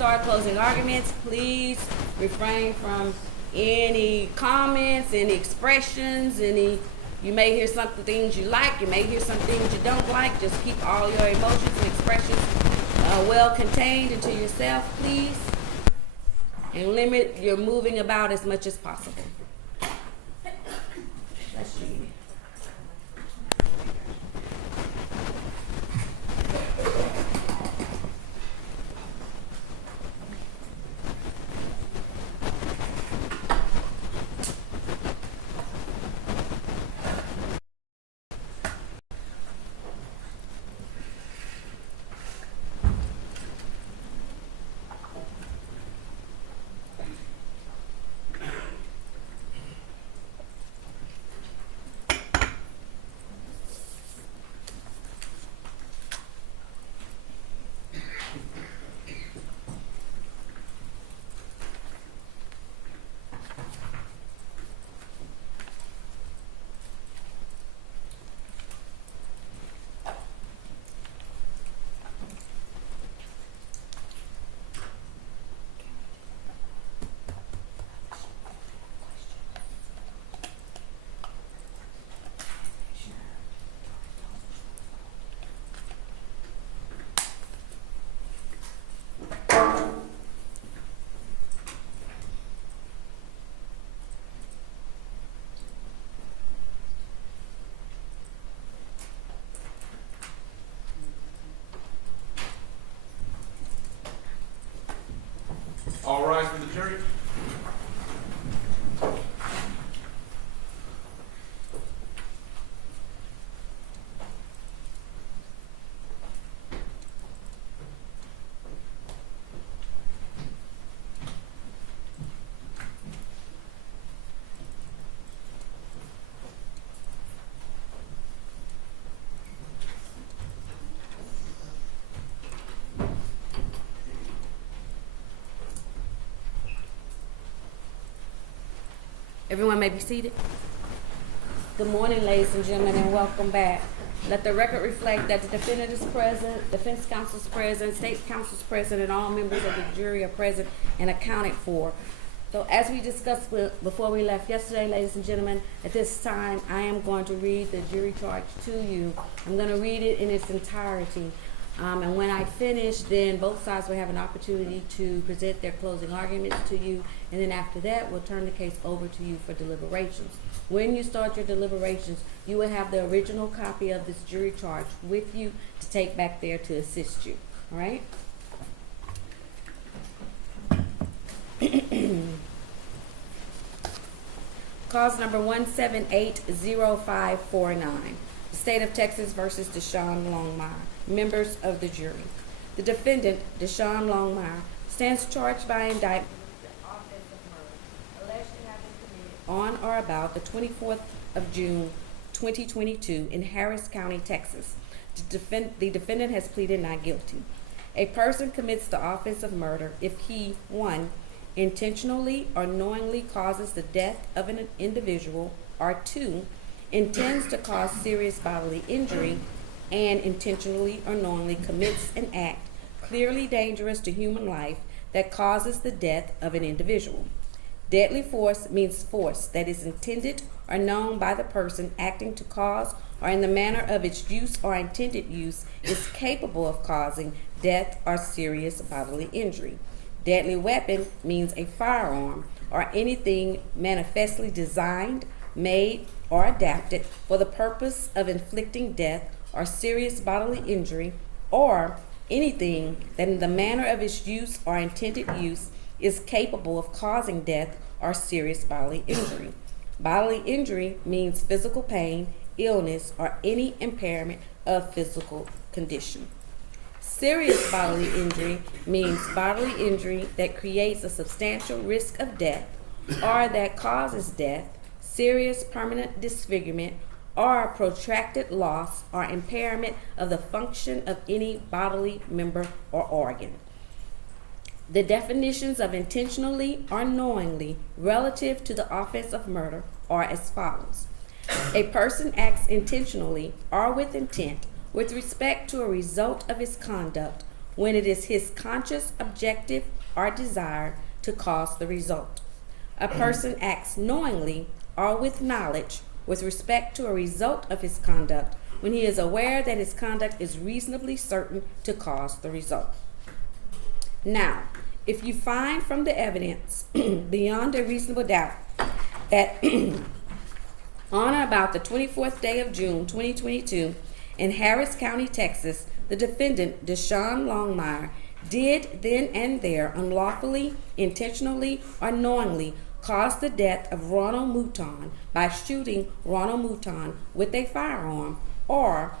start closing arguments, please refrain from any comments, any expressions, you may hear some things you like, you may hear some things you don't like. Just keep all your emotions and expressions well contained into yourself, please. And limit your moving about as much as possible. That's you. All rise for the jury. Everyone may be seated. Good morning, ladies and gentlemen, and welcome back. Let the record reflect that the defendant is present, defense counsel is present, state counsel is present, and all members of the jury are present and accounted for. So as we discussed before we left yesterday, ladies and gentlemen, at this time I am going to read the jury charge to you. I'm going to read it in its entirety. And when I finish, then both sides will have an opportunity to present their closing arguments to you. And then after that, we'll turn the case over to you for deliberations. When you start your deliberations, you will have the original copy of this jury charge with you to take back there to assist you. All right? Cause number 1780549. The State of Texas versus Deshawn Longmire. Members of the jury. The defendant, Deshawn Longmire, stands charged by indictment with the offense of murder, alleged to have been committed on or about the 24th of June, 2022 in Harris County, Texas. The defendant has pleaded not guilty. A person commits the offense of murder if he, 1, intentionally or knowingly causes the death of an individual, or 2, intends to cause serious bodily injury, and intentionally or knowingly commits an act clearly dangerous to human life that causes the death of an individual. Deadly force means force that is intended or known by the person acting to cause, or in the manner of its use or intended use is capable of causing death or serious bodily injury. Deadly weapon means a firearm or anything manifestly designed, made, or adapted for the purpose of inflicting death or serious bodily injury, or anything that in the manner of its use or intended use is capable of causing death or serious bodily injury. Bodily injury means physical pain, illness, or any impairment of physical condition. Serious bodily injury means bodily injury that creates a substantial risk of death or that causes death, serious permanent disfigurement, or protracted loss or impairment of the function of any bodily member or organ. The definitions of intentionally or knowingly relative to the offense of murder are as follows. A person acts intentionally or with intent with respect to a result of his conduct when it is his conscious objective or desire to cause the result. A person acts knowingly or with knowledge with respect to a result of his conduct when he is aware that his conduct is reasonably certain to cause the result. Now, if you find from the evidence beyond a reasonable doubt that on or about the 24th day of June 2022 in Harris County, Texas, the defendant, Deshawn Longmire, did then and there unlawfully, intentionally, or knowingly cause the death of Ronald Mouton by shooting Ronald Mouton with a firearm, or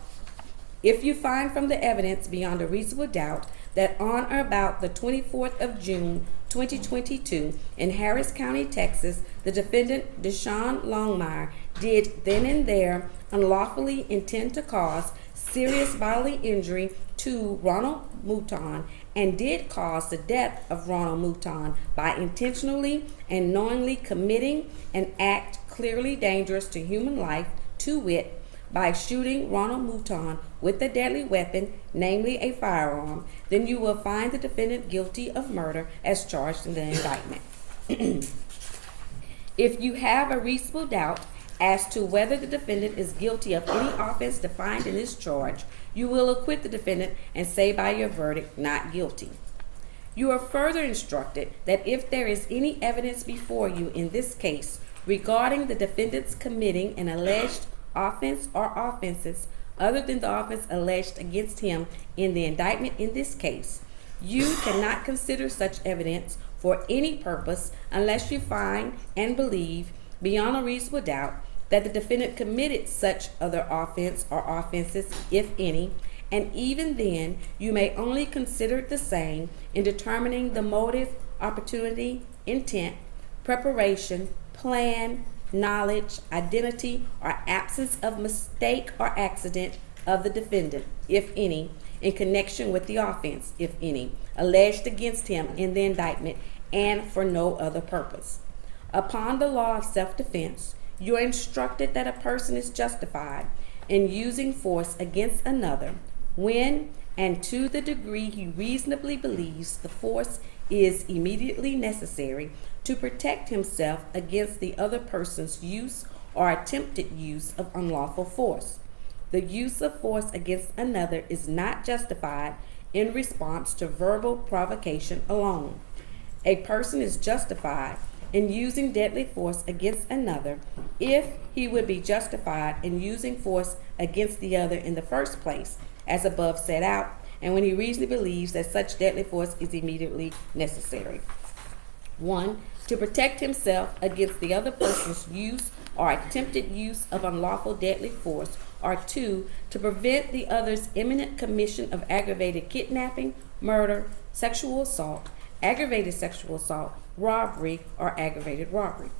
if you find from the evidence beyond a reasonable doubt that on or about the 24th of June 2022 in Harris County, Texas, the defendant, Deshawn Longmire, did then and there unlawfully intend to cause serious bodily injury to Ronald Mouton and did cause the death of Ronald Mouton by intentionally and knowingly committing an act clearly dangerous to human life, to wit, by shooting Ronald Mouton with a deadly weapon, namely a firearm, then you will find the defendant guilty of murder as charged in the indictment. If you have a reasonable doubt as to whether the defendant is guilty of any offense defined in this charge, you will acquit the defendant and say by your verdict, not guilty. You are further instructed that if there is any evidence before you in this case regarding the defendant's committing an alleged offense or offenses other than the offense alleged against him in the indictment in this case, you cannot consider such evidence for any purpose unless you find and believe beyond a reasonable doubt that the defendant committed such other offense or offenses, if any, and even then you may only consider the same in determining the motive, opportunity, intent, preparation, plan, knowledge, identity, or absence of mistake or accident of the defendant, if any, in connection with the offense, if any, alleged against him in the indictment, and for no other purpose. Upon the law of self-defense, you are instructed that a person is justified in using force against another when and to the degree he reasonably believes the force is immediately necessary to protect himself against the other person's use or attempted use of unlawful force. The use of force against another is not justified in response to verbal provocation alone. A person is justified in using deadly force against another if he would be justified in using force against the other in the first place, as above set out, and when he reasonably believes that such deadly force is immediately necessary. 1. To protect himself against the other person's use or attempted use of unlawful deadly force, or 2. To prevent the other's imminent commission of aggravated kidnapping, murder, sexual assault, aggravated sexual assault, robbery, or aggravated robbery.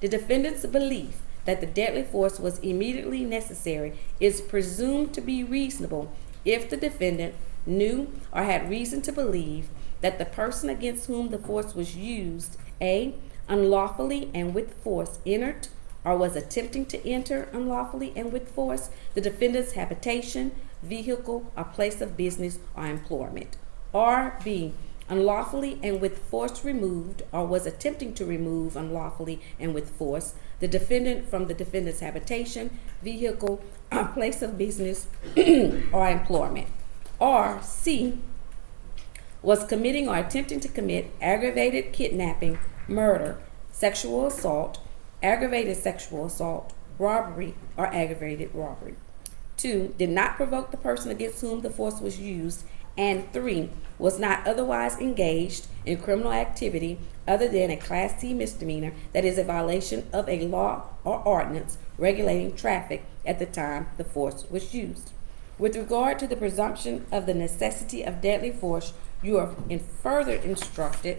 The defendant's belief that the deadly force was immediately necessary is presumed to be reasonable if the defendant knew or had reason to believe that the person against whom the force was used, A, unlawfully and with force entered or was attempting to enter unlawfully and with force the defendant's habitation, vehicle, or place of business or employment, or B, unlawfully and with force removed or was attempting to remove unlawfully and with force the defendant from the defendant's habitation, vehicle, or place of business or employment, or C, was committing or attempting to commit aggravated kidnapping, murder, sexual assault, aggravated sexual assault, robbery, or aggravated robbery. 2, did not provoke the person against whom the force was used, and 3, was not otherwise engaged in criminal activity other than a Class C misdemeanor that is a violation of a law or ordinance regulating traffic at the time the force was used. With regard to the presumption of the necessity of deadly force, you are further instructed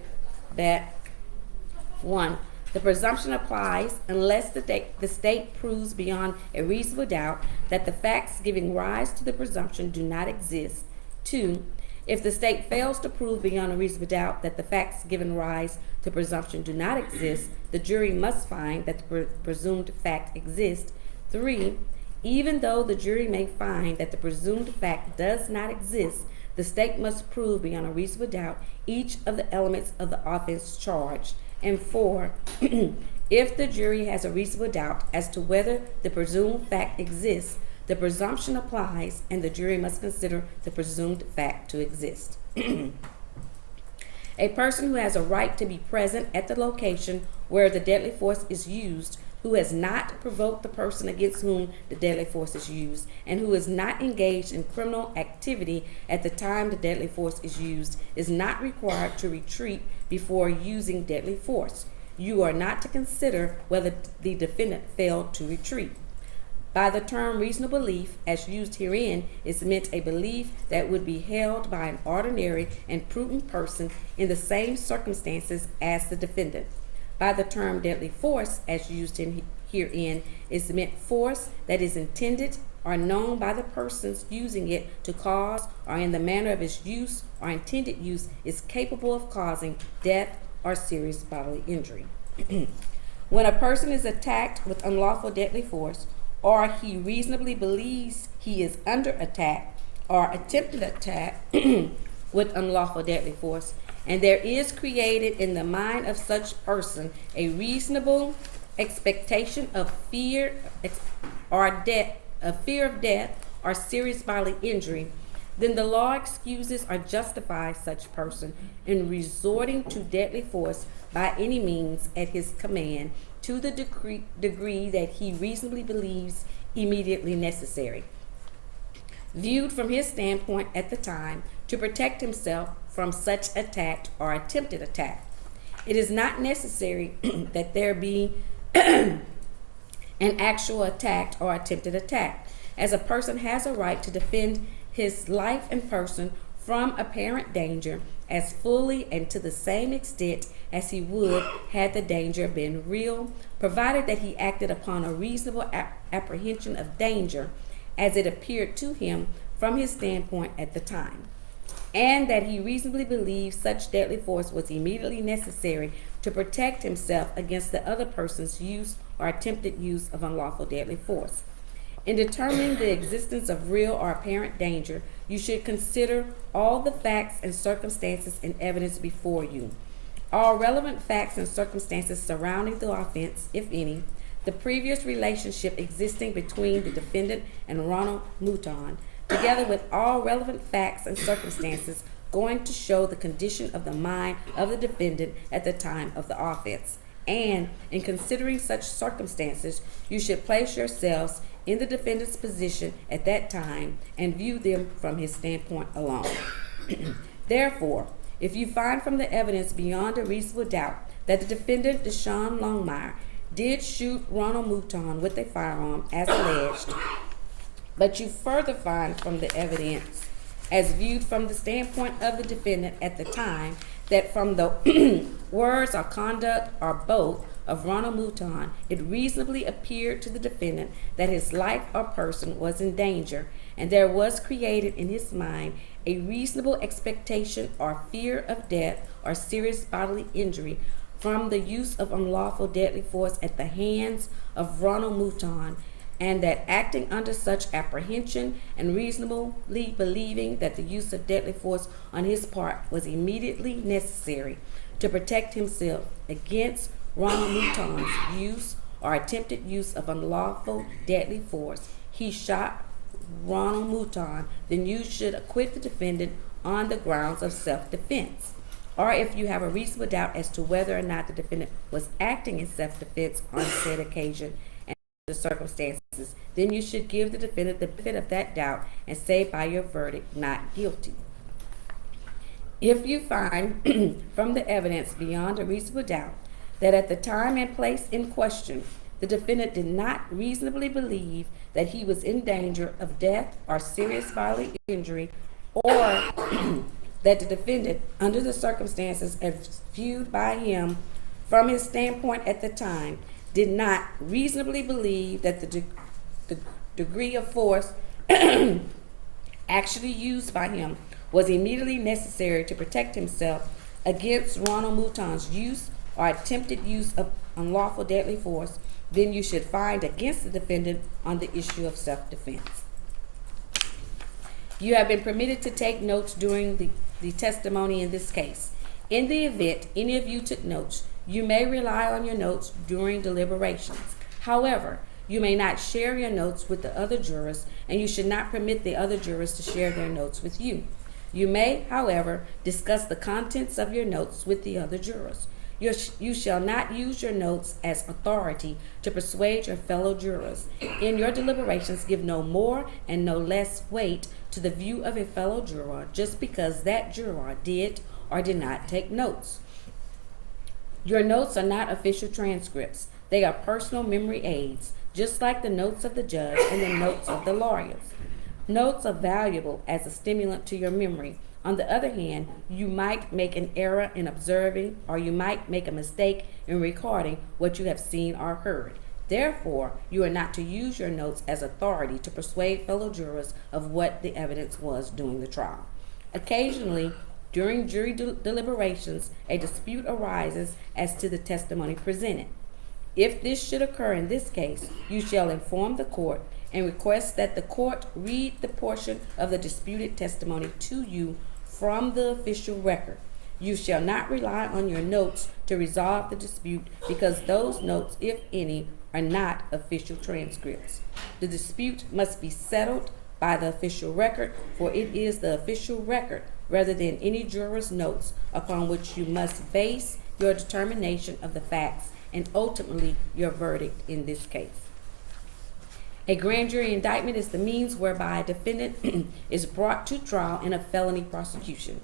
that 1. The presumption applies unless the state proves beyond a reasonable doubt that the facts giving rise to the presumption do not exist. 2. If the state fails to prove beyond a reasonable doubt that the facts giving rise to presumption do not exist, the jury must find that the presumed fact exists. 3. Even though the jury may find that the presumed fact does not exist, the state must prove beyond a reasonable doubt each of the elements of the offense charged. And 4, if the jury has a reasonable doubt as to whether the presumed fact exists, the presumption applies and the jury must consider the presumed fact to exist. A person who has a right to be present at the location where the deadly force is used, who has not provoked the person against whom the deadly force is used, and who is not engaged in criminal activity at the time the deadly force is used, is not required to retreat before using deadly force. You are not to consider whether the defendant failed to retreat. By the term reasonable belief, as used herein, is meant a belief that would be held by an ordinary and prudent person in the same circumstances as the defendant. By the term deadly force, as used herein, is meant force that is intended or known by the persons using it to cause, or in the manner of its use or intended use, is capable of causing death or serious bodily injury. When a person is attacked with unlawful deadly force, or he reasonably believes he is under attack or attempted attack with unlawful deadly force, and there is created in the mind of such person a reasonable expectation of fear of death or serious bodily injury, then the law excuses or justifies such person in resorting to deadly force by any means at his command to the degree that he reasonably believes immediately necessary, viewed from his standpoint at the time, to protect himself from such attack or attempted attack. It is not necessary that there be an actual attack or attempted attack, as a person has a right to defend his life and person from apparent danger as fully and to the same extent as he would had the danger been real, provided that he acted upon a reasonable apprehension of danger as it appeared to him from his standpoint at the time, and that he reasonably believed such deadly force was immediately necessary to protect himself against the other person's use or attempted use of unlawful deadly force. In determining the existence of real or apparent danger, you should consider all the facts and circumstances and evidence before you, all relevant facts and circumstances surrounding the offense, if any, the previous relationship existing between the defendant and Ronald Mouton, together with all relevant facts and circumstances going to show the condition of the mind of the defendant at the time of the offense. And in considering such circumstances, you should place yourselves in the defendant's position at that time and view them from his standpoint alone. Therefore, if you find from the evidence beyond a reasonable doubt that the defendant, Deshawn Longmire, did shoot Ronald Mouton with a firearm as alleged, but you further find from the evidence as viewed from the standpoint of the defendant at the time that from the words or conduct or both of Ronald Mouton, it reasonably appeared to the defendant that his life or person was in danger, and there was created in his mind a reasonable expectation or fear of death or serious bodily injury from the use of unlawful deadly force at the hands of Ronald Mouton, and that acting under such apprehension and reasonably believing that the use of deadly force on his part was immediately necessary to protect himself against Ronald Mouton's use or attempted use of unlawful deadly force, he shot Ronald Mouton, then you should acquit the defendant on the grounds of self-defense. Or if you have a reasonable doubt as to whether or not the defendant was acting in self-defense on said occasion and the circumstances, then you should give the defendant the benefit of that doubt and say by your verdict, not guilty. If you find from the evidence beyond a reasonable doubt that at the time and place in question, the defendant did not reasonably believe that he was in danger of death or serious bodily injury, or that the defendant, under the circumstances as viewed by him from his standpoint at the time, did not reasonably believe that the degree of force actually used by him was immediately necessary to protect himself against Ronald Mouton's use or attempted use of unlawful deadly force, then you should find against the defendant on the issue of self-defense. You have been permitted to take notes during the testimony in this case. In the event any of you took notes, you may rely on your notes during deliberations. However, you may not share your notes with the other jurors, and you should not permit the other jurors to share their notes with you. You may, however, discuss the contents of your notes with the other jurors. You shall not use your notes as authority to persuade your fellow jurors. In your deliberations, give no more and no less weight to the view of a fellow juror just because that juror did or did not take notes. Your notes are not official transcripts. They are personal memory aids, just like the notes of the judge and the notes of the lawyers. Notes are valuable as a stimulant to your memory. On the other hand, you might make an error in observing, or you might make a mistake in recording what you have seen or heard. Therefore, you are not to use your notes as authority to persuade fellow jurors of what the evidence was during the trial. Occasionally, during jury deliberations, a dispute arises as to the testimony presented. If this should occur in this case, you shall inform the court and request that the court read the portion of the disputed testimony to you from the official record. You shall not rely on your notes to resolve the dispute because those notes, if any, are not official transcripts. The dispute must be settled by the official record, for it is the official record rather than any juror's notes upon which you must base your determination of the facts and ultimately your verdict in this case. A grand jury indictment is the means whereby a defendant is brought to trial in a felony prosecution.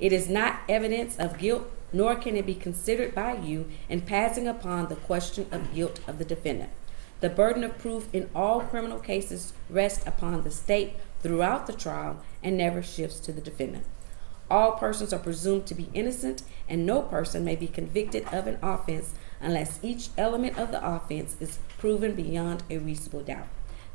It is not evidence of guilt, nor can it be considered by you in passing upon the question of guilt of the defendant. The burden of proof in all criminal cases rests upon the state throughout the trial and never shifts to the defendant. All persons are presumed to be innocent, and no person may be convicted of an offense unless each element of the offense is proven beyond a reasonable doubt.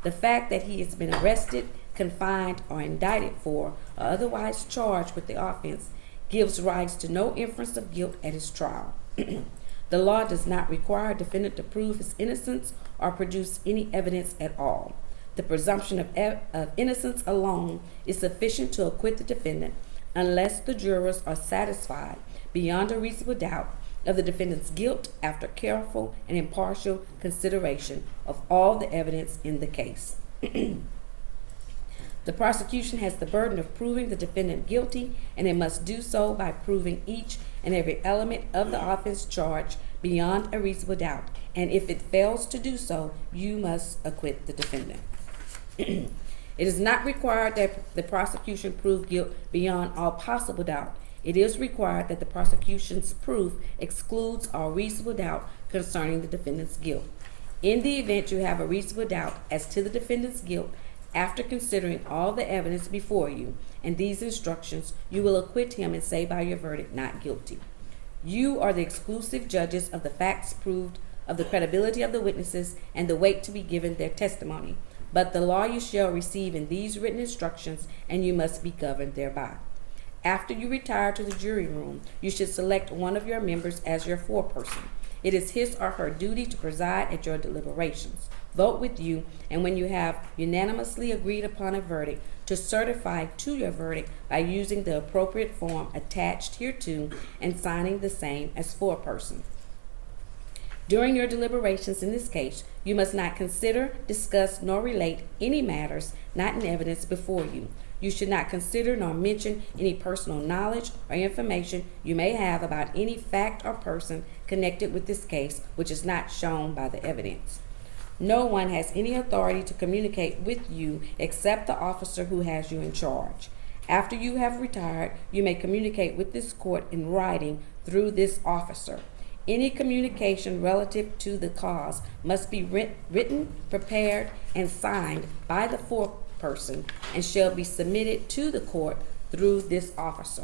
The fact that he has been arrested, confined, or indicted for, or otherwise charged with the offense, gives rise to no inference of guilt at his trial. The law does not require a defendant to prove his innocence or produce any evidence at all. The presumption of innocence alone is sufficient to acquit the defendant unless the jurors are satisfied beyond a reasonable doubt of the defendant's guilt after careful and impartial consideration of all the evidence in the case. The prosecution has the burden of proving the defendant guilty, and it must do so by proving each and every element of the offense charged beyond a reasonable doubt, and if it fails to do so, you must acquit the defendant. It is not required that the prosecution prove guilt beyond all possible doubt. It is required that the prosecution's proof excludes all reasonable doubt concerning the defendant's guilt. In the event you have a reasonable doubt as to the defendant's guilt, after considering all the evidence before you and these instructions, you will acquit him and say by your verdict, not guilty. You are the exclusive judges of the facts proved, of the credibility of the witnesses, and the weight to be given their testimony. But the law you shall receive in these written instructions, and you must be governed thereby. After you retire to the jury room, you should select one of your members as your foreperson. It is his or her duty to preside at your deliberations, vote with you, and when you have unanimously agreed upon a verdict, to certify to your verdict by using the appropriate form attached hereto and signing the same as foreperson. During your deliberations in this case, you must not consider, discuss, nor relate any matters not in evidence before you. You should not consider nor mention any personal knowledge or information you may have about any fact or person connected with this case which is not shown by the evidence. No one has any authority to communicate with you except the officer who has you in charge. After you have retired, you may communicate with this court in writing through this officer. Any communication relative to the cause must be written, prepared, and signed by the foreperson and shall be submitted to the court through this officer.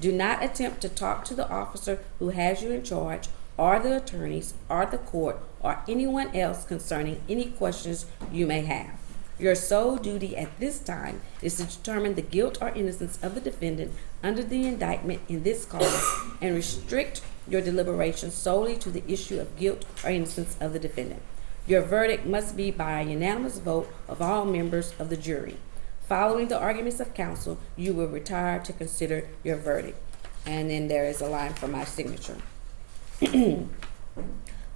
Do not attempt to talk to the officer who has you in charge, or the attorneys, or the court, or anyone else concerning any questions you may have. Your sole duty at this time is to determine the guilt or innocence of the defendant under the indictment in this cause and restrict your deliberations solely to the issue of guilt or innocence of the defendant. Your verdict must be by a unanimous vote of all members of the jury. Following the arguments of counsel, you will retire to consider your verdict. And then there is a line for my signature.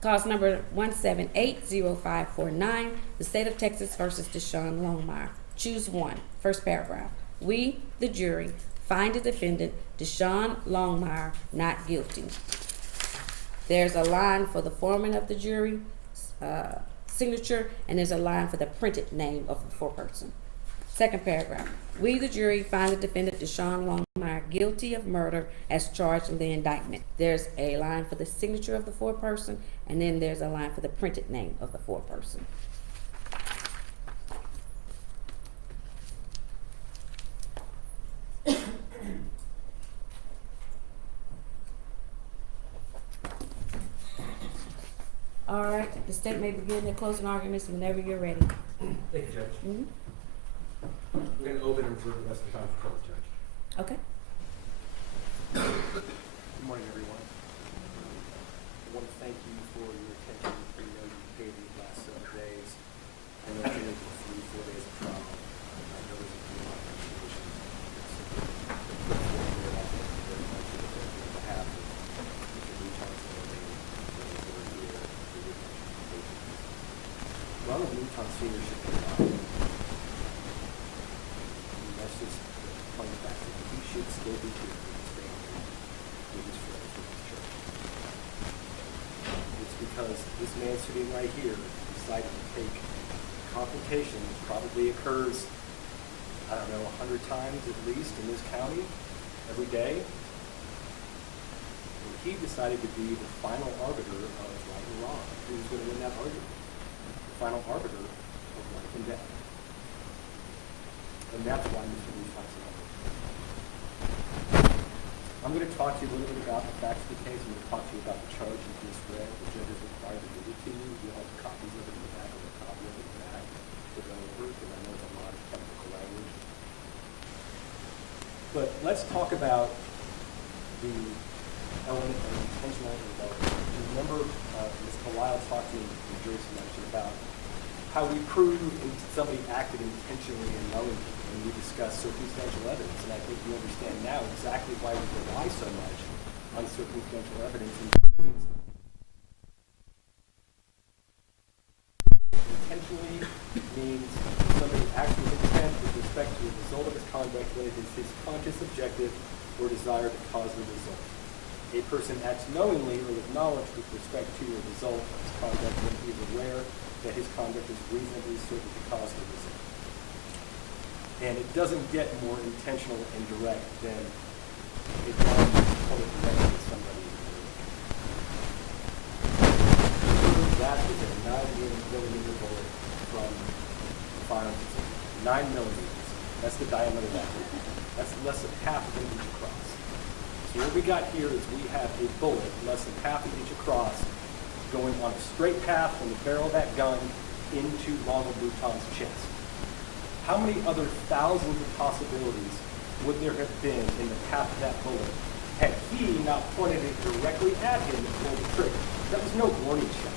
Cause number 1780549, the State of Texas versus Deshawn Longmire. Choose one. First paragraph. We, the jury, find the defendant, Deshawn Longmire, not guilty. There's a line for the foreman of the jury signature, and there's a line for the printed name of the foreperson. Second paragraph. We, the jury, find the defendant, Deshawn Longmire, guilty of murder as charged in the indictment. There's a line for the signature of the foreperson, and then there's a line for the printed name of the foreperson. All right, the state may begin their closing arguments whenever you're ready. Thank you, Judge. Mm-hmm. We're going to open and reserve the rest of the time for close, Judge. Okay. Good morning, everyone. I want to thank you for your attention. I know you paid these last 7 days. I know it's only been 3-4 days of trial. I know there's a lot of appreciation. It's very much on behalf of Mr. Luton's family and over here. Ronald Luton Sr. should be allowed. That's just plain fact. He should still be here with his family, with his friends, with his church. It's because this man sitting right here decided to take confrontation, which probably occurs, I don't know, 100 times at least in this county, every day. And he decided to be the final arbiter of right and wrong. Who's going to win that argument? The final arbiter of life and death. And that's why Mr. Luton's here. I'm going to talk to you a little bit about the facts of the case. I'm going to talk to you about the charge you just read. The judge is required to give it to you. You'll have copies of it in the back, and a copy of it in the back to go over, because I know it's a lot of technical language. But let's talk about the element of intentional involvement. Remember, Ms. Kalile talked to me in jury selection about how we prove somebody acted intentionally and knowingly when we discuss circumstantial evidence. And I think you understand now exactly why we rely so much on circumstantial evidence in proving intentionally means somebody acts with intent with respect to the result of his conduct when it is his conscious objective or desire to cause the result. A person acts knowingly or with knowledge with respect to the result of his conduct when he is aware that his conduct is reasonably certain to cause the result. And it doesn't get more intentional and direct than a gun pointed directly at somebody. That is a 9mm bullet from the firearms. 9mm. That's the diameter of that bullet. That's less than half of an inch across. So what we got here is we have a bullet less than half an inch across going on a straight path from the barrel of that gun into Ronald Luton's chest. How many other thousands of possibilities would there have been in the path of that bullet had he not pointed it directly at him and pulled the trigger? That was no warning shot.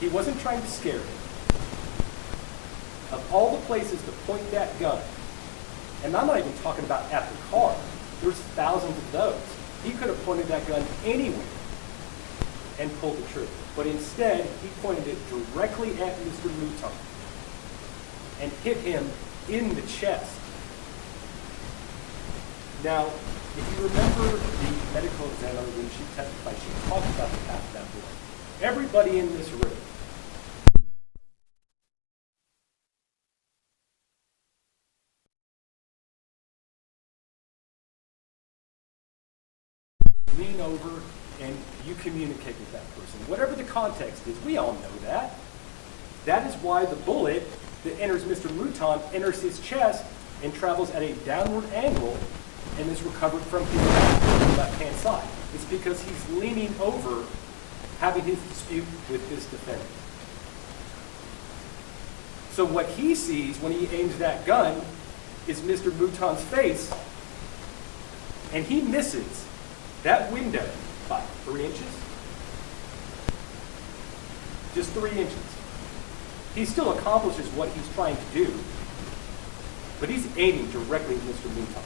He wasn't trying to scare him. Of all the places to point that gun, and I'm not even talking about at the car, there's thousands of those. He could have pointed that gun anywhere and pulled the trigger. But instead, he pointed it directly at Mr. Luton and hit him in the chest. Now, if you remember the medical examiner when she testified, she talked about the path of that bullet. Everybody in this room lean over and you communicate with that person. Whatever the context is, we all know that. That is why the bullet that enters Mr. Luton enters his chest and travels at a downward angle and is recovered from his back on the left-hand side. It's because he's leaning over, having his dispute with his defendant. So what he sees when he aims that gun is Mr. Luton's face, and he misses that window by 3 inches. Just 3 inches. He still accomplishes what he's trying to do, but he's aiming directly at Mr. Mouton.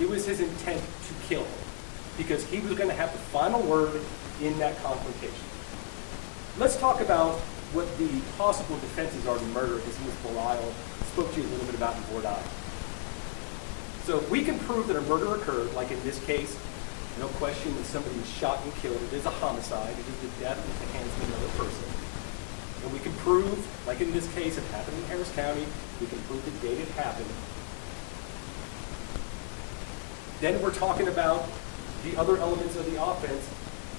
It was his intent to kill him because he was going to have the final word in that confrontation. Let's talk about what the possible defenses are to murder, as Ms. Belisle spoke to you a little bit about in Board I. So if we can prove that a murder occurred, like in this case, no question that somebody was shot and killed. It is a homicide. It is the death at the hands of another person. And we can prove, like in this case, it happened in Harris County. We can prove the date it happened. Then we're talking about the other elements of the offense,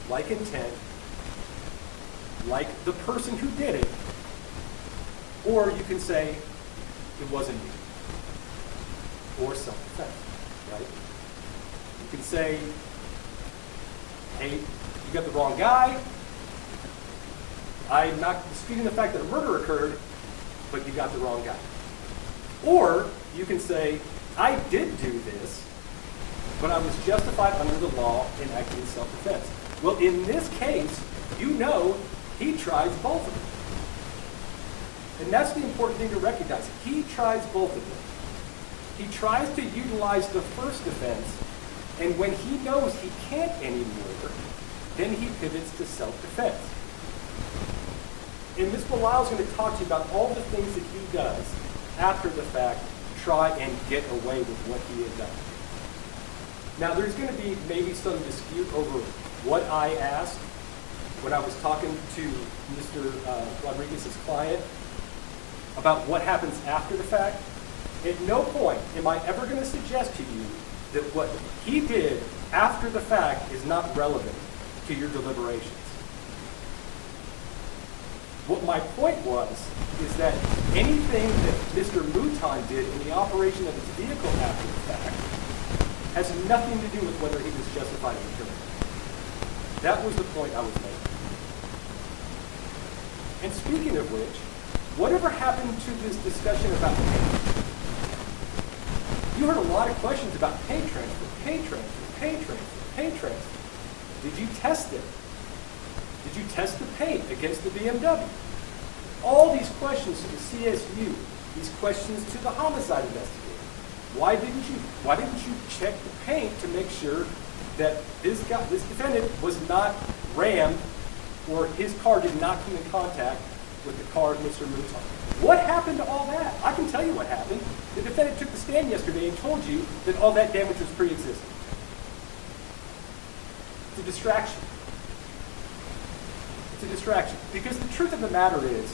like intent, like the person who did it, or you can say it wasn't me, or self-defense, right? You can say, hey, you got the wrong guy. I'm not disputing the fact that a murder occurred, but you got the wrong guy. Or you can say, I did do this, but I was justified under the law in acting in self-defense. Well, in this case, you know he tries both of them. And that's the important thing to recognize. He tries both of them. He tries to utilize the first defense, and when he knows he can't anymore, then he pivots to self-defense. And Ms. Belisle is going to talk to you about all the things that he does after the fact to try and get away with what he had done. Now, there's going to be maybe some dispute over what I asked when I was talking to Mr. Rodriguez's client about what happens after the fact. At no point am I ever going to suggest to you that what he did after the fact is not relevant to your deliberations. What my point was is that anything that Mr. Mouton did in the operation of his vehicle after the fact has nothing to do with whether he was justified in killing him. That was the point I was making. And speaking of which, whatever happened to this discussion about paint? You heard a lot of questions about paint transfer, paint transfer, paint transfer, paint transfer. Did you test it? Did you test the paint against the BMW? All these questions to the CSU, these questions to the homicide investigator. Why didn't you check the paint to make sure that this defendant was not rammed or his car did not come in contact with the car of Mr. Mouton? What happened to all that? I can tell you what happened. The defendant took the stand yesterday and told you that all that damage was pre-existing. It's a distraction. It's a distraction. Because the truth of the matter is,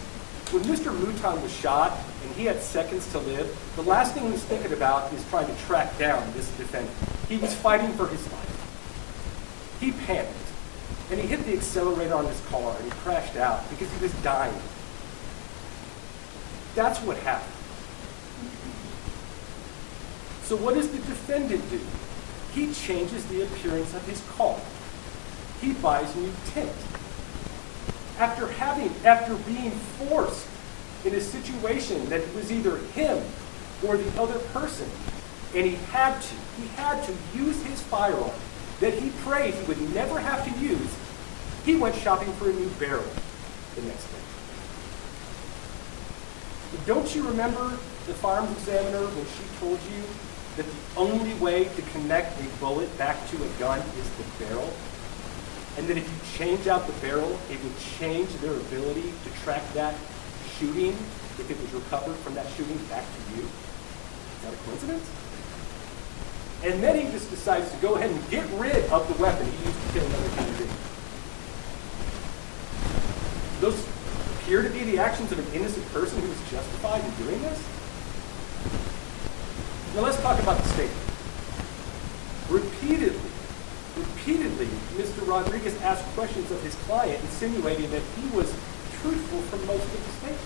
when Mr. Mouton was shot and he had seconds to live, the last thing he was thinking about is trying to track down this defendant. He was fighting for his life. He panicked, and he hit the accelerator on his car, and he crashed out because he was dying. That's what happened. So what does the defendant do? He changes the appearance of his car. He buys new tint. After being forced in a situation that it was either him or the other person, and he had to use his firearm that he prayed he would never have to use, he went shopping for a new barrel the next day. Don't you remember the firearms examiner when she told you that the only way to connect a bullet back to a gun is the barrel? And that if you change out the barrel, it would change their ability to track that shooting if it was recovered from that shooting back to you? Is that a coincidence? And then he just decides to go ahead and get rid of the weapon he used to kill another human being. Those appear to be the actions of an innocent person who is justified in doing this? Now let's talk about the statement. Repeatedly, Mr. Rodriguez asked questions of his client, insinuating that he was truthful for most of the statement.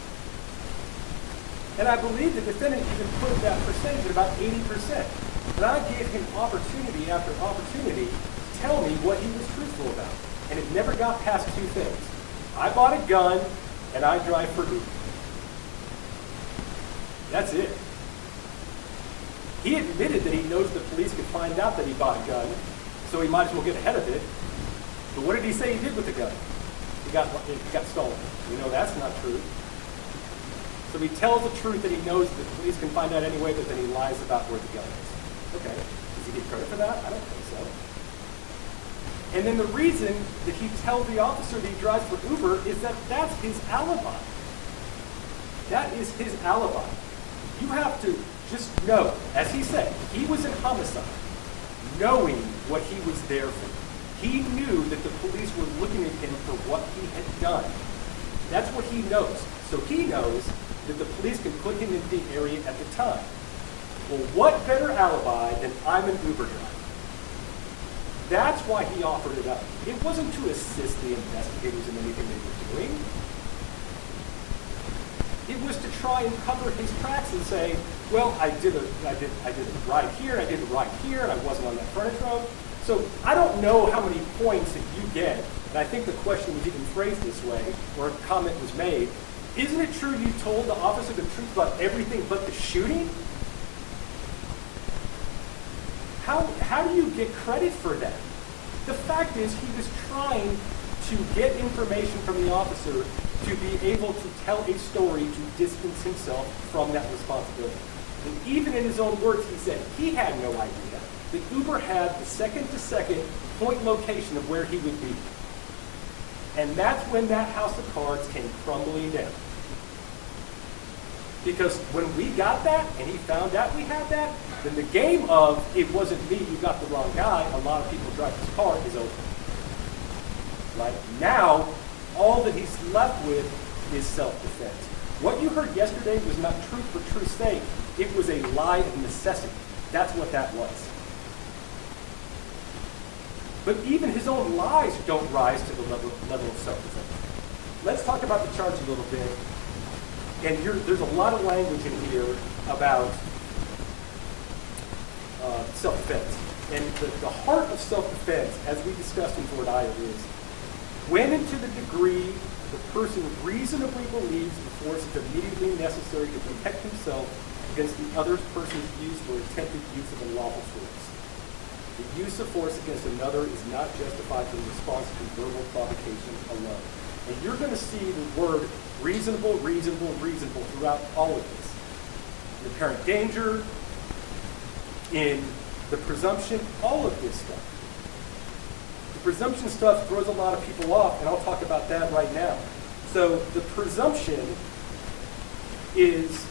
And I believe the defendant even put that percentage at about 80%. And I gave him opportunity after opportunity to tell me what he was truthful about. And it never got past two things. I bought a gun, and I drive for Uber. That's it. He admitted that he knows the police could find out that he bought a gun, so he might as well get ahead of it. But what did he say he did with the gun? It got stolen. We know that's not true. So he tells the truth that he knows that police can find out anyway, but then he lies about where the gun is. Okay, does he get credit for that? I don't think so. And then the reason that he tells the officer that he drives for Uber is that that's his alibi. That is his alibi. You have to just know, as he said, he was in homicide, knowing what he was there for. He knew that the police were looking at him for what he had done. That's what he knows. So he knows that the police can put him in the area at the time. Well, what better alibi than I'm an Uber driver? That's why he offered it up. It wasn't to assist the investigators in anything they were doing. It was to try and cover his tracks and say, well, I did a ride here, I did a ride here, and I wasn't on that frontage road. So I don't know how many points that you get, and I think the question was even phrased this way, or a comment was made. Isn't it true you told the officer the truth about everything but the shooting? How do you get credit for that? The fact is he was trying to get information from the officer to be able to tell a story to distance himself from that responsibility. And even in his own words, he said he had no idea that Uber had the second-to-second point location of where he would be. And that's when that house of cards came crumbling down. Because when we got that, and he found out we had that, then the game of it wasn't me, you got the wrong guy, a lot of people drive this car, is over. Right? Now, all that he's left with is self-defense. What you heard yesterday was not truth for truth's sake. It was a lie of necessity. That's what that was. But even his own lies don't rise to the level of self-defense. Let's talk about the charge a little bit. And there's a lot of language in here about self-defense. And the heart of self-defense, as we discussed in Fort Ida, is when and to the degree the person reasonably believes the force is immediately necessary to protect himself against the other person's use or attempted use of unlawful force. The use of force against another is not justified in response to verbal provocation alone. And you're going to see the word reasonable throughout all of this. In apparent danger, in the presumption, all of this stuff. The presumption stuff throws a lot of people off, and I'll talk about that right now. So the presumption is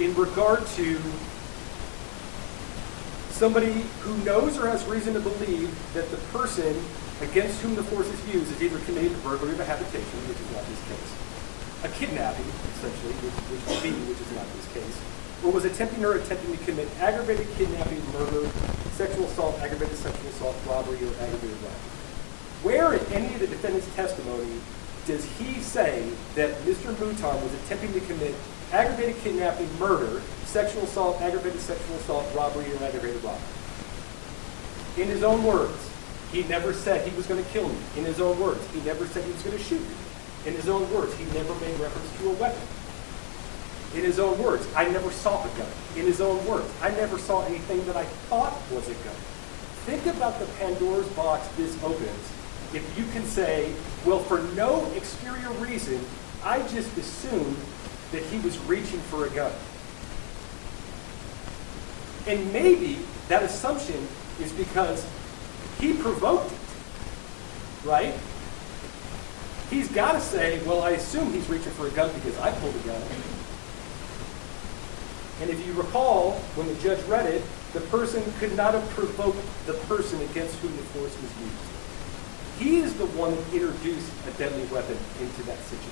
in regard to somebody who knows or has reason to believe that the person against whom the force is used is either committed a burglary of a habitation, which is not this case, a kidnapping, essentially, which is not this case, or was attempting to commit aggravated kidnapping, murder, sexual assault, aggravated sexual assault, robbery, or aggravated robbery. Where in any of the defendant's testimony does he say that Mr. Mouton was attempting to commit aggravated kidnapping, murder, sexual assault, aggravated sexual assault, robbery, or aggravated robbery? In his own words, he never said he was going to kill me. In his own words, he never said he was going to shoot me. In his own words, he never made reference to a weapon. In his own words, I never saw a gun. In his own words, I never saw anything that I thought was a gun. Think about the Pandora's box this opens if you can say, well, for no exterior reason, I just assumed that he was reaching for a gun. And maybe that assumption is because he provoked it, right? He's got to say, well, I assume he's reaching for a gun because I pulled a gun. And if you recall, when the judge read it, the person could not have provoked the person against whom the force was used. He is the one that introduced a deadly weapon into that situation.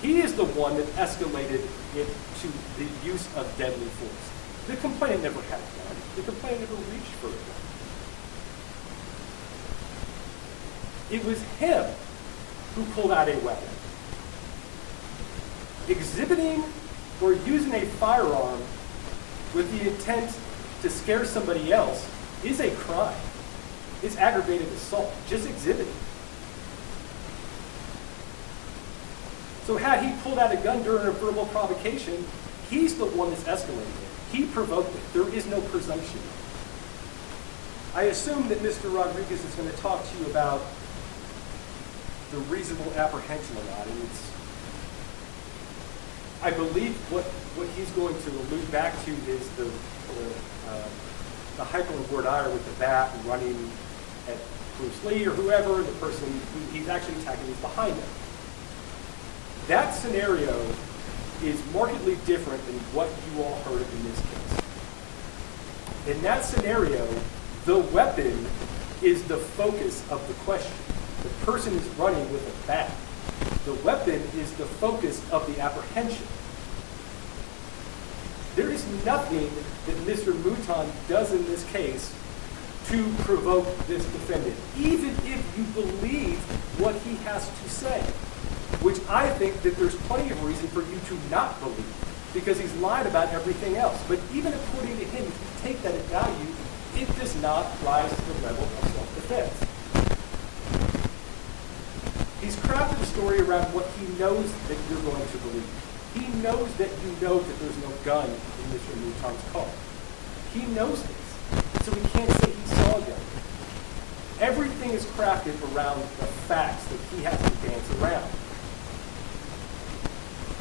He is the one that escalated it to the use of deadly force. The complainant never had a gun. The complainant never reached for a gun. It was him who pulled out a weapon. Exhibiting or using a firearm with the intent to scare somebody else is a crime. It's aggravated assault, just exhibiting. So had he pulled out a gun during a verbal provocation, he's the one that's escalating it. He provoked it. There is no presumption. I assume that Mr. Rodriguez is going to talk to you about the reasonable apprehension or not, and I believe what he's going to allude back to is the hyper in voir dire with the bat and running at Bruce Lee or whoever, the person he's actually attacking is behind him. That scenario is markedly different than what you all heard in this case. In that scenario, the weapon is the focus of the question. The person is running with a bat. The weapon is the focus of the apprehension. There is nothing that Mr. Mouton does in this case to provoke this defendant, even if you believe what he has to say, which I think that there's plenty of reason for you to not believe, because he's lied about everything else. But even according to him, if you take that at value, it does not rise to the level of self-defense. He's crafted a story around what he knows that you're going to believe. He knows that you know that there's no gun in Mr. Mouton's car. He knows this, so he can't say he saw a gun. Everything is crafted around the facts that he has to dance around.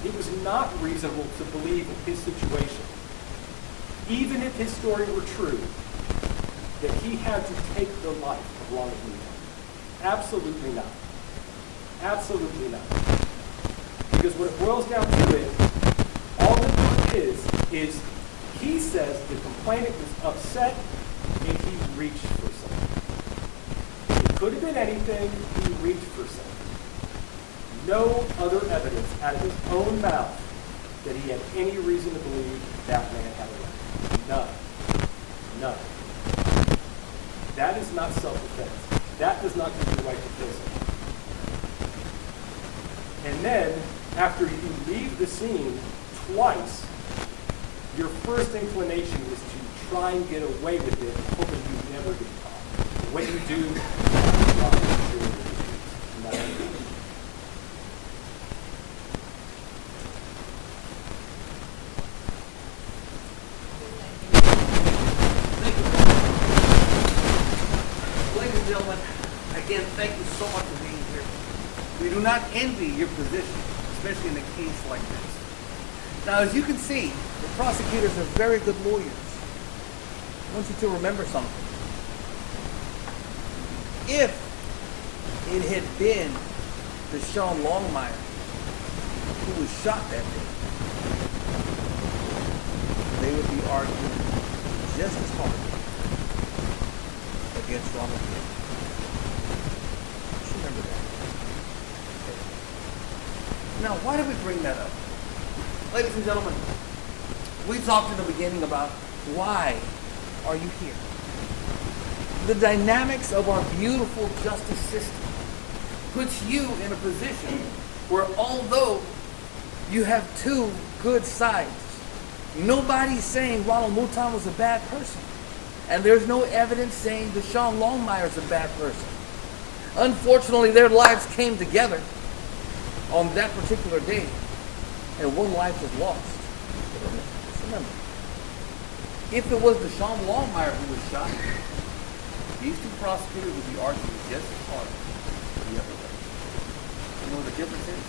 It was not reasonable to believe in his situation, even if his story were true, that he had to take the life of Ronald Mouton. Absolutely not. Absolutely not. Because when it boils down to it, all the proof is he says the complainant was upset and he reached for something. It could have been anything, he reached for something. No other evidence out of his own mouth that he had any reason to believe that man had a weapon. None. None. That is not self-defense. That does not give you the right to kill someone. And then, after you leave the scene twice, your first inclination is to try and get away with it, hoping you never get caught. And when you do, Thank you. Ladies and gentlemen, again, thank you so much for being here. We do not envy your position, especially in a case like this. Now, as you can see, the prosecutors are very good lawyers. I want you to remember something. If it had been Deshawn Longmire who was shot that day, they would be arguing just as hard against Ronald Mouton. Just remember that. Now, why did we bring that up? Ladies and gentlemen, we talked in the beginning about why are you here? The dynamics of our beautiful justice system puts you in a position where although you have two good sides, nobody's saying Ronald Mouton was a bad person. And there's no evidence saying Deshawn Longmire is a bad person. Unfortunately, their lives came together on that particular day, and one life was lost. Just remember, if it was Deshawn Longmire who was shot, these two prosecutors would be arguing just as hard the other way. You know what the difference is?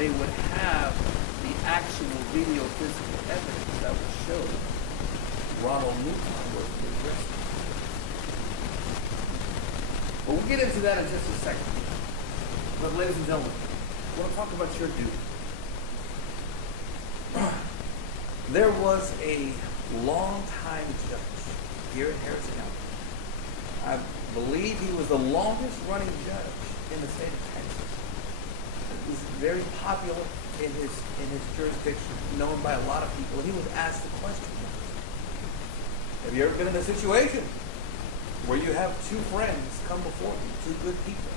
They would have the actual video physical evidence that would show Ronald Mouton was arrested. But we'll get into that in just a second. But ladies and gentlemen, I want to talk about your duty. There was a long-time judge here in Harris County. I believe he was the longest running judge in the state of Texas. He was very popular in his jurisdiction, known by a lot of people, and he was asked the question, have you ever been in a situation where you have two friends come before you, two good people,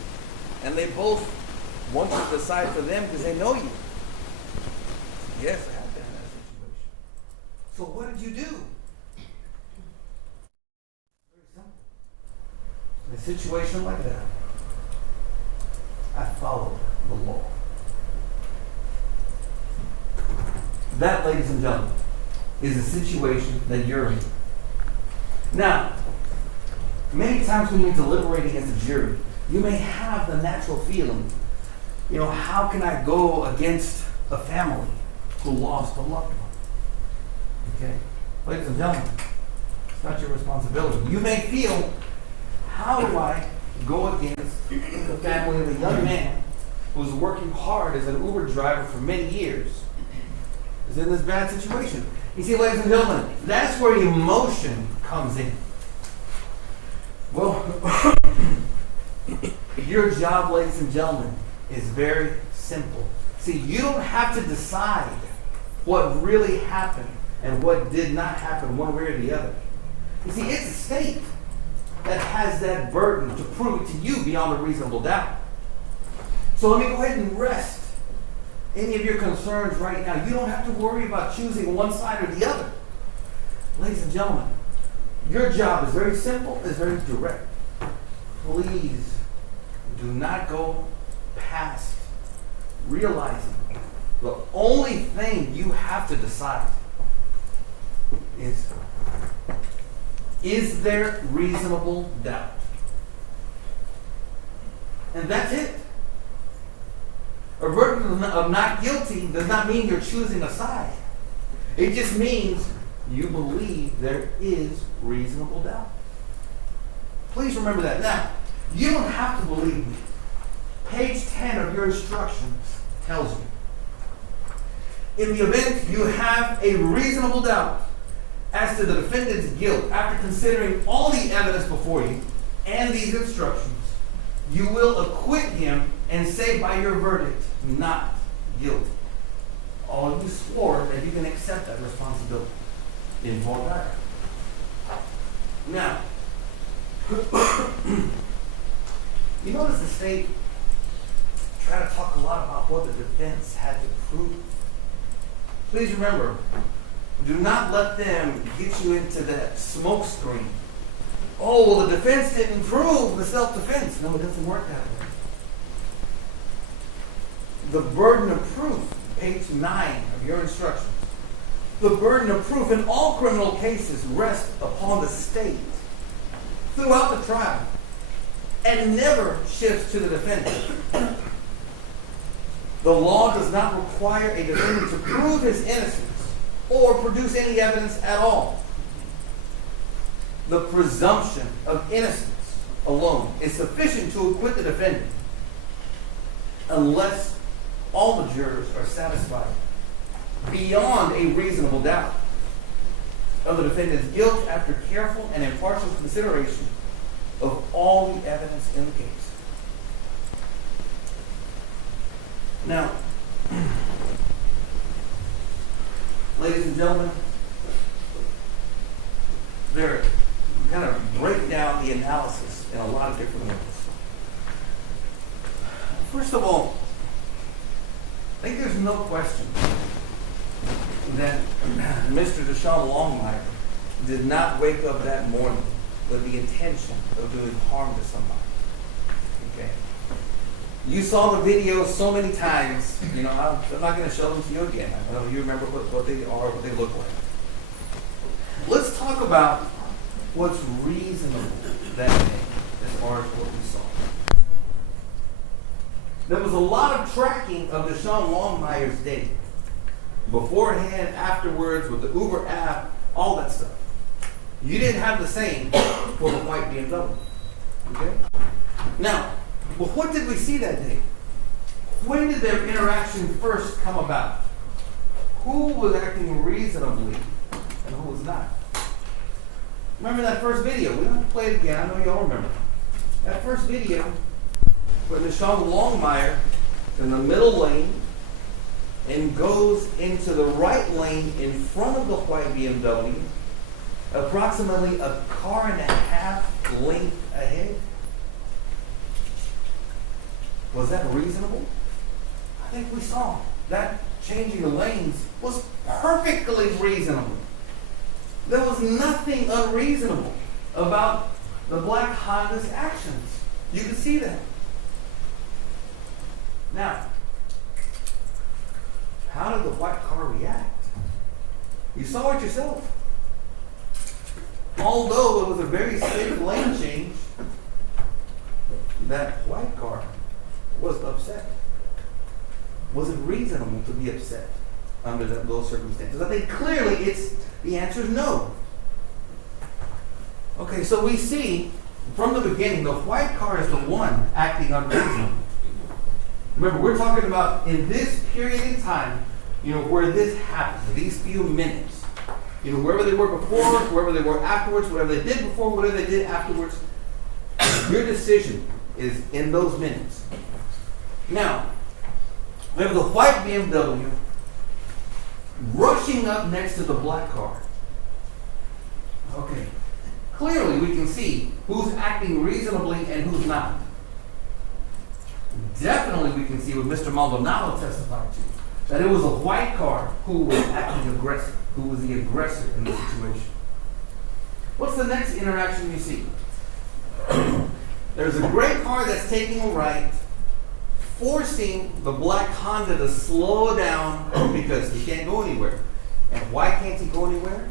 and they both want you to decide for them because they know you? Yes, I have been in that situation. So what did you do? Very simple. In a situation like that, I followed the law. That, ladies and gentlemen, is the situation that you're in. Now, many times when you're deliberating as a jury, you may have the natural feeling You know, how can I go against a family who lost a loved one? Okay? Ladies and gentlemen, it's not your responsibility. You may feel, how do I go against the family of a young man who's working hard as an Uber driver for many years, is in this bad situation? You see, ladies and gentlemen, that's where emotion comes in. Well, your job, ladies and gentlemen, is very simple. See, you don't have to decide what really happened and what did not happen one way or the other. You see, it's the state that has that burden to prove it to you beyond a reasonable doubt. So let me go ahead and rest any of your concerns right now. You don't have to worry about choosing one side or the other. Ladies and gentlemen, your job is very simple, it's very direct. Please do not go past realizing the only thing you have to decide is there reasonable doubt? And that's it. A verdict of not guilty does not mean you're choosing a side. It just means you believe there is reasonable doubt. Please remember that. Now, you don't have to believe me. Page 10 of your instructions tells you. In the event you have a reasonable doubt as to the defendant's guilt after considering all the evidence before you and these instructions, you will acquit him and say by your verdict, not guilty. All you swore that you can accept that responsibility in full record. Now, you notice the state try to talk a lot about what the defense had to prove. Please remember, do not let them get you into that smoke screen. Oh, well, the defense didn't prove the self-defense. No, it doesn't work that way. The burden of proof, page 9 of your instructions. The burden of proof in all criminal cases rests upon the state throughout the trial and never shifts to the defendant. The law does not require a defendant to prove his innocence or produce any evidence at all. The presumption of innocence alone is sufficient to acquit the defendant unless all the jurors are satisfied beyond a reasonable doubt of the defendant's guilt after careful and impartial consideration of all the evidence in the case. Now, ladies and gentlemen, we kind of break down the analysis in a lot of different ways. First of all, I think there's no question that Mr. Deshawn Longmire did not wake up that morning with the intention of doing harm to somebody. Okay? You saw the video so many times, you know, I'm not going to show them to you again. I know you remember what they are, what they look like. Let's talk about what's reasonable that day as far as what we saw. There was a lot of tracking of Deshawn Longmire's day. Beforehand, afterwards, with the Uber app, all that stuff. You didn't have the same for the white BMW. Okay? Now, but what did we see that day? When did their interaction first come about? Who was acting reasonably and who was not? Remember that first video? We don't have to play it again. I know y'all remember. That first video where Deshawn Longmire in the middle lane and goes into the right lane in front of the white BMW, approximately a car and a half length ahead. Was that reasonable? I think we saw that changing the lanes was perfectly reasonable. There was nothing unreasonable about the black Honda's actions. You can see that. Now, how did the white car react? You saw it yourself. Although it was a very safe lane change, that white car was upset. Was it reasonable to be upset under those circumstances? I think clearly the answer is no. Okay, so we see from the beginning the white car is the one acting unreasonable. Remember, we're talking about in this period in time, where this happened, these few minutes. Wherever they were before, wherever they were afterwards, whatever they did before, whatever they did afterwards, your decision is in those minutes. Now, we have the white BMW rushing up next to the black car. Okay. Clearly, we can see who's acting reasonably and who's not. Definitely, we can see what Mr. Maldonado testified to, that it was a white car who was acting aggressive, who was the aggressor in this situation. What's the next interaction you see? There's a gray car that's taking a right, forcing the black Honda to slow down because he can't go anywhere. And why can't he go anywhere?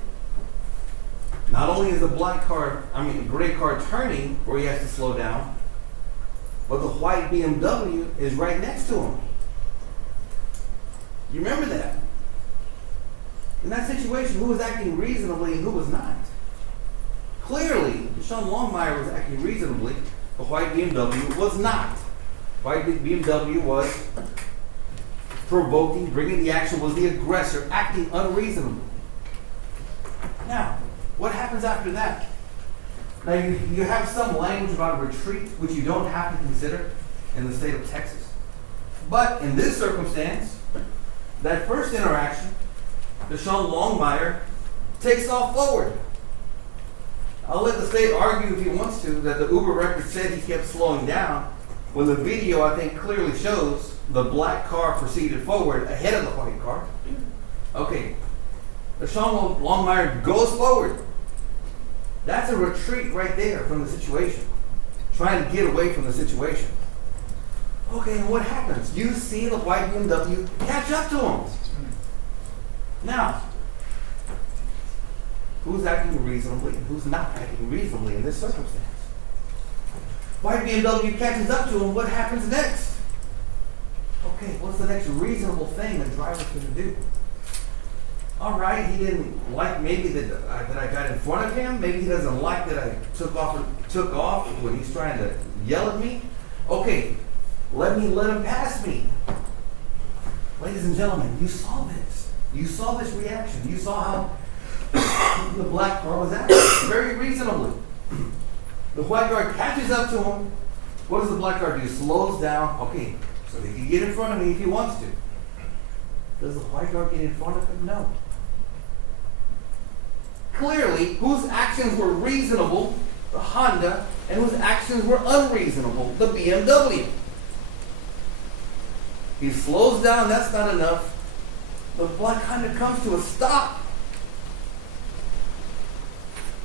Not only is the gray car turning where he has to slow down, but the white BMW is right next to him. You remember that? In that situation, who was acting reasonably and who was not? Clearly, Deshawn Longmire was acting reasonably, the white BMW was not. White BMW was provoking, bringing the action, was the aggressor, acting unreasonably. Now, what happens after that? Now, you have some language about retreat, which you don't have to consider in the state of Texas. But in this circumstance, that first interaction, Deshawn Longmire takes off forward. I'll let the state argue if he wants to that the Uber record said he kept slowing down, when the video, I think, clearly shows the black car proceeded forward ahead of the white car. Okay, Deshawn Longmire goes forward. That's a retreat right there from the situation. Trying to get away from the situation. Okay, and what happens? You see the white BMW catch up to him. Now, who's acting reasonably and who's not acting reasonably in this circumstance? White BMW catches up to him, what happens next? Okay, what's the next reasonable thing a driver's going to do? All right, he didn't like maybe that I got in front of him. Maybe he doesn't like that I took off when he's trying to yell at me. Okay, let him pass me. Ladies and gentlemen, you saw this. You saw this reaction. You saw how the black car was acting very reasonably. The white car catches up to him. What does the black car do? Slows down. Okay, so he can get in front of me if he wants to. Does the white car get in front of him? No. Clearly, whose actions were reasonable? The Honda, and whose actions were unreasonable? The BMW. He slows down, that's not enough. The black Honda comes to a stop.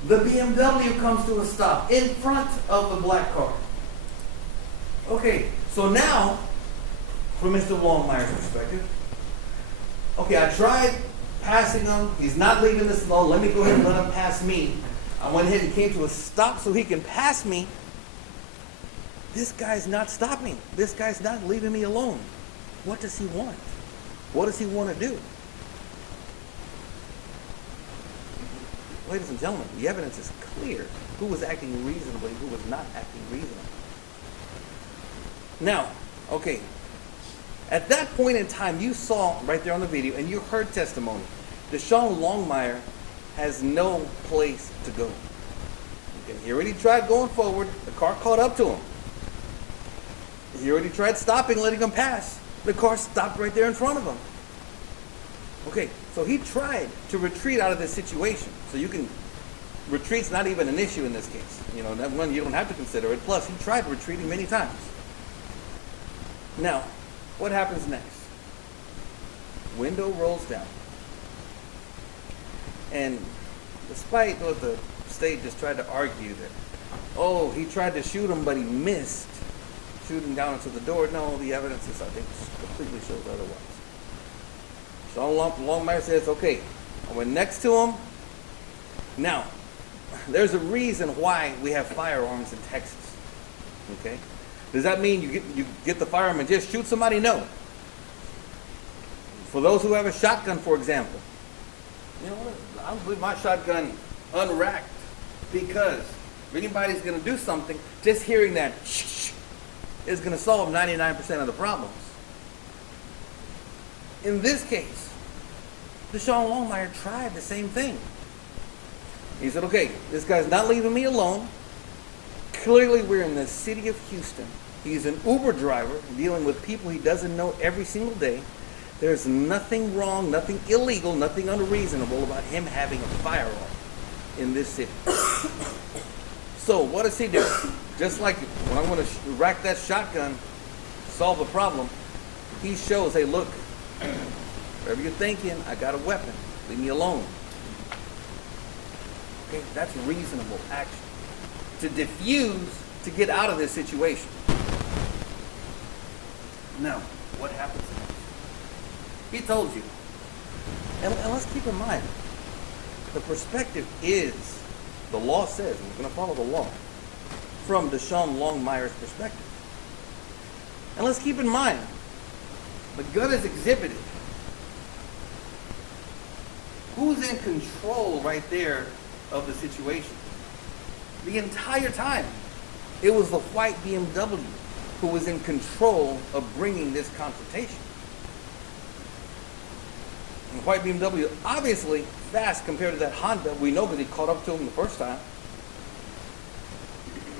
The BMW comes to a stop in front of the black car. Okay, so now, from Mr. Longmire's perspective, okay, I tried passing him. He's not leaving this alone. Let me go ahead and let him pass me. I went ahead and came to a stop so he can pass me. This guy's not stopping. This guy's not leaving me alone. What does he want? What does he want to do? Ladies and gentlemen, the evidence is clear. Who was acting reasonably, who was not acting reasonably. Now, okay, at that point in time, you saw right there on the video, and you heard testimony. Deshawn Longmire has no place to go. Okay, he already tried going forward. The car caught up to him. He already tried stopping, letting him pass. The car stopped right there in front of him. Okay, so he tried to retreat out of this situation. So retreat's not even an issue in this case. That one you don't have to consider it. Plus, he tried retreating many times. Now, what happens next? Window rolls down. And despite what the state just tried to argue that, he tried to shoot him, but he missed shooting down into the door. No, the evidence is, I think, completely shows otherwise. Deshawn Longmire says, okay, I went next to him. Now, there's a reason why we have firearms in Texas. Okay? Does that mean you get the firearm and just shoot somebody? No. For those who have a shotgun, for example, you know what? I don't leave my shotgun unracked because if anybody's going to do something, just hearing that shh is going to solve 99% of the problems. In this case, Deshawn Longmire tried the same thing. He said, okay, this guy's not leaving me alone. Clearly, we're in the city of Houston. He's an Uber driver dealing with people he doesn't know every single day. There's nothing wrong, nothing illegal, nothing unreasonable about him having a firearm in this city. So what does he do? Just like when I'm going to rack that shotgun, solve a problem, he shows, hey, look, whatever you're thinking, I got a weapon. Leave me alone. Okay, that's reasonable action. To diffuse, to get out of this situation. Now, what happens next? He told you. And let's keep in mind, the perspective is, the law says, we're going to follow the law, from Deshawn Longmire's perspective. And let's keep in mind, the gun is exhibited. Who's in control right there of the situation? The entire time, it was the white BMW who was in control of bringing this confrontation. And white BMW, obviously fast compared to that Honda. We know because he caught up to him the first time.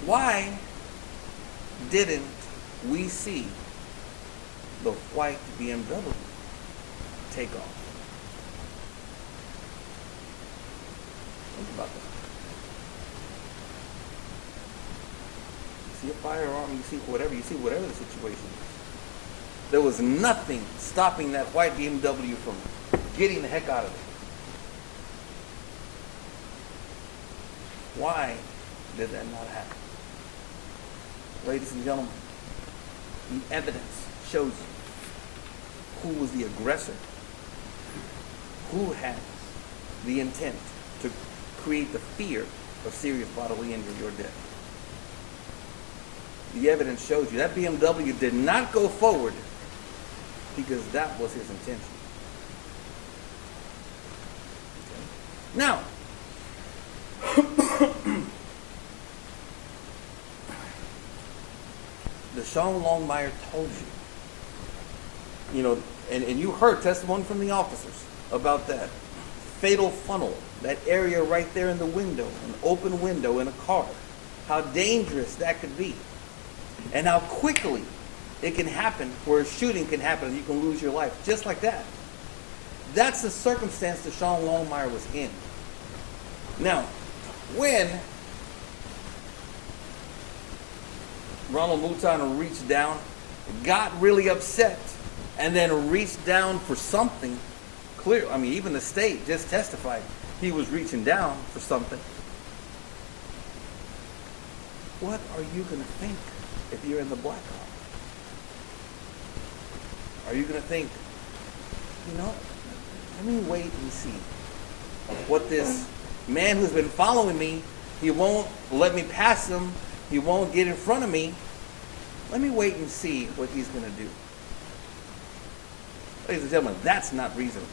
Why didn't we see the white BMW take off? Think about that. You see a firearm, you see whatever the situation is. There was nothing stopping that white BMW from getting the heck out of it. Why did that not happen? Ladies and gentlemen, the evidence shows you who was the aggressor, who has the intent to create the fear of serious bodily injury or death. The evidence shows you that BMW did not go forward because that was his intention. Okay. Now, Deshawn Longmire told you, and you heard testimony from the officers about that fatal funnel, that area right there in the window, an open window in a car, how dangerous that could be. And how quickly it can happen, where a shooting can happen and you can lose your life, just like that. That's the circumstance Deshawn Longmire was in. Now, when Ronald Mouton reached down, got really upset, and then reached down for something clear, even the state just testified he was reaching down for something. What are you going to think if you're in the black car? Are you going to think, let me wait and see what this man who's been following me, he won't let me pass him, he won't get in front of me. Let me wait and see what he's going to do. Ladies and gentlemen, that's not reasonable.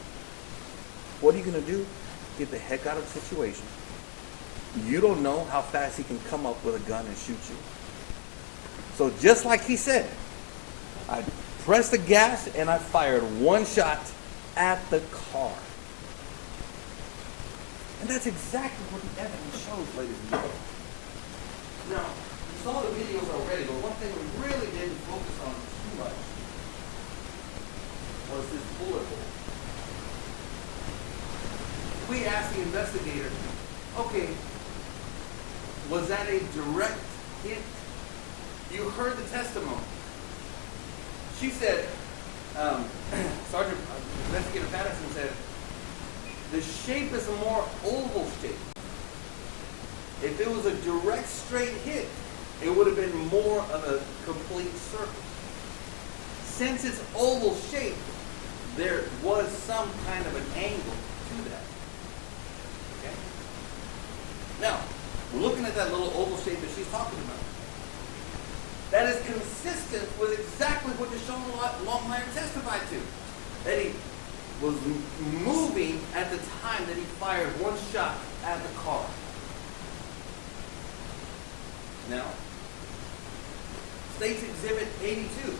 What are you going to do? Get the heck out of the situation. You don't know how fast he can come up with a gun and shoot you. So just like he said, I pressed the gas and I fired one shot at the car. And that's exactly what the evidence shows, ladies and gentlemen. Now, you saw the videos already, but one thing we really didn't focus on too much was this bullet hole. We asked the investigator, okay, was that a direct hit? You heard the testimony. She said, Sergeant Investigator Patterson said, the shape is a more oval shape. If it was a direct straight hit, it would have been more of a complete circle. Since it's oval shape, there was some kind of an angle to that. Okay? Now, we're looking at that little oval shape that she's talking about. That is consistent with exactly what Deshawn Longmire testified to. That he was moving at the time that he fired one shot at the car. Now, State's Exhibit 82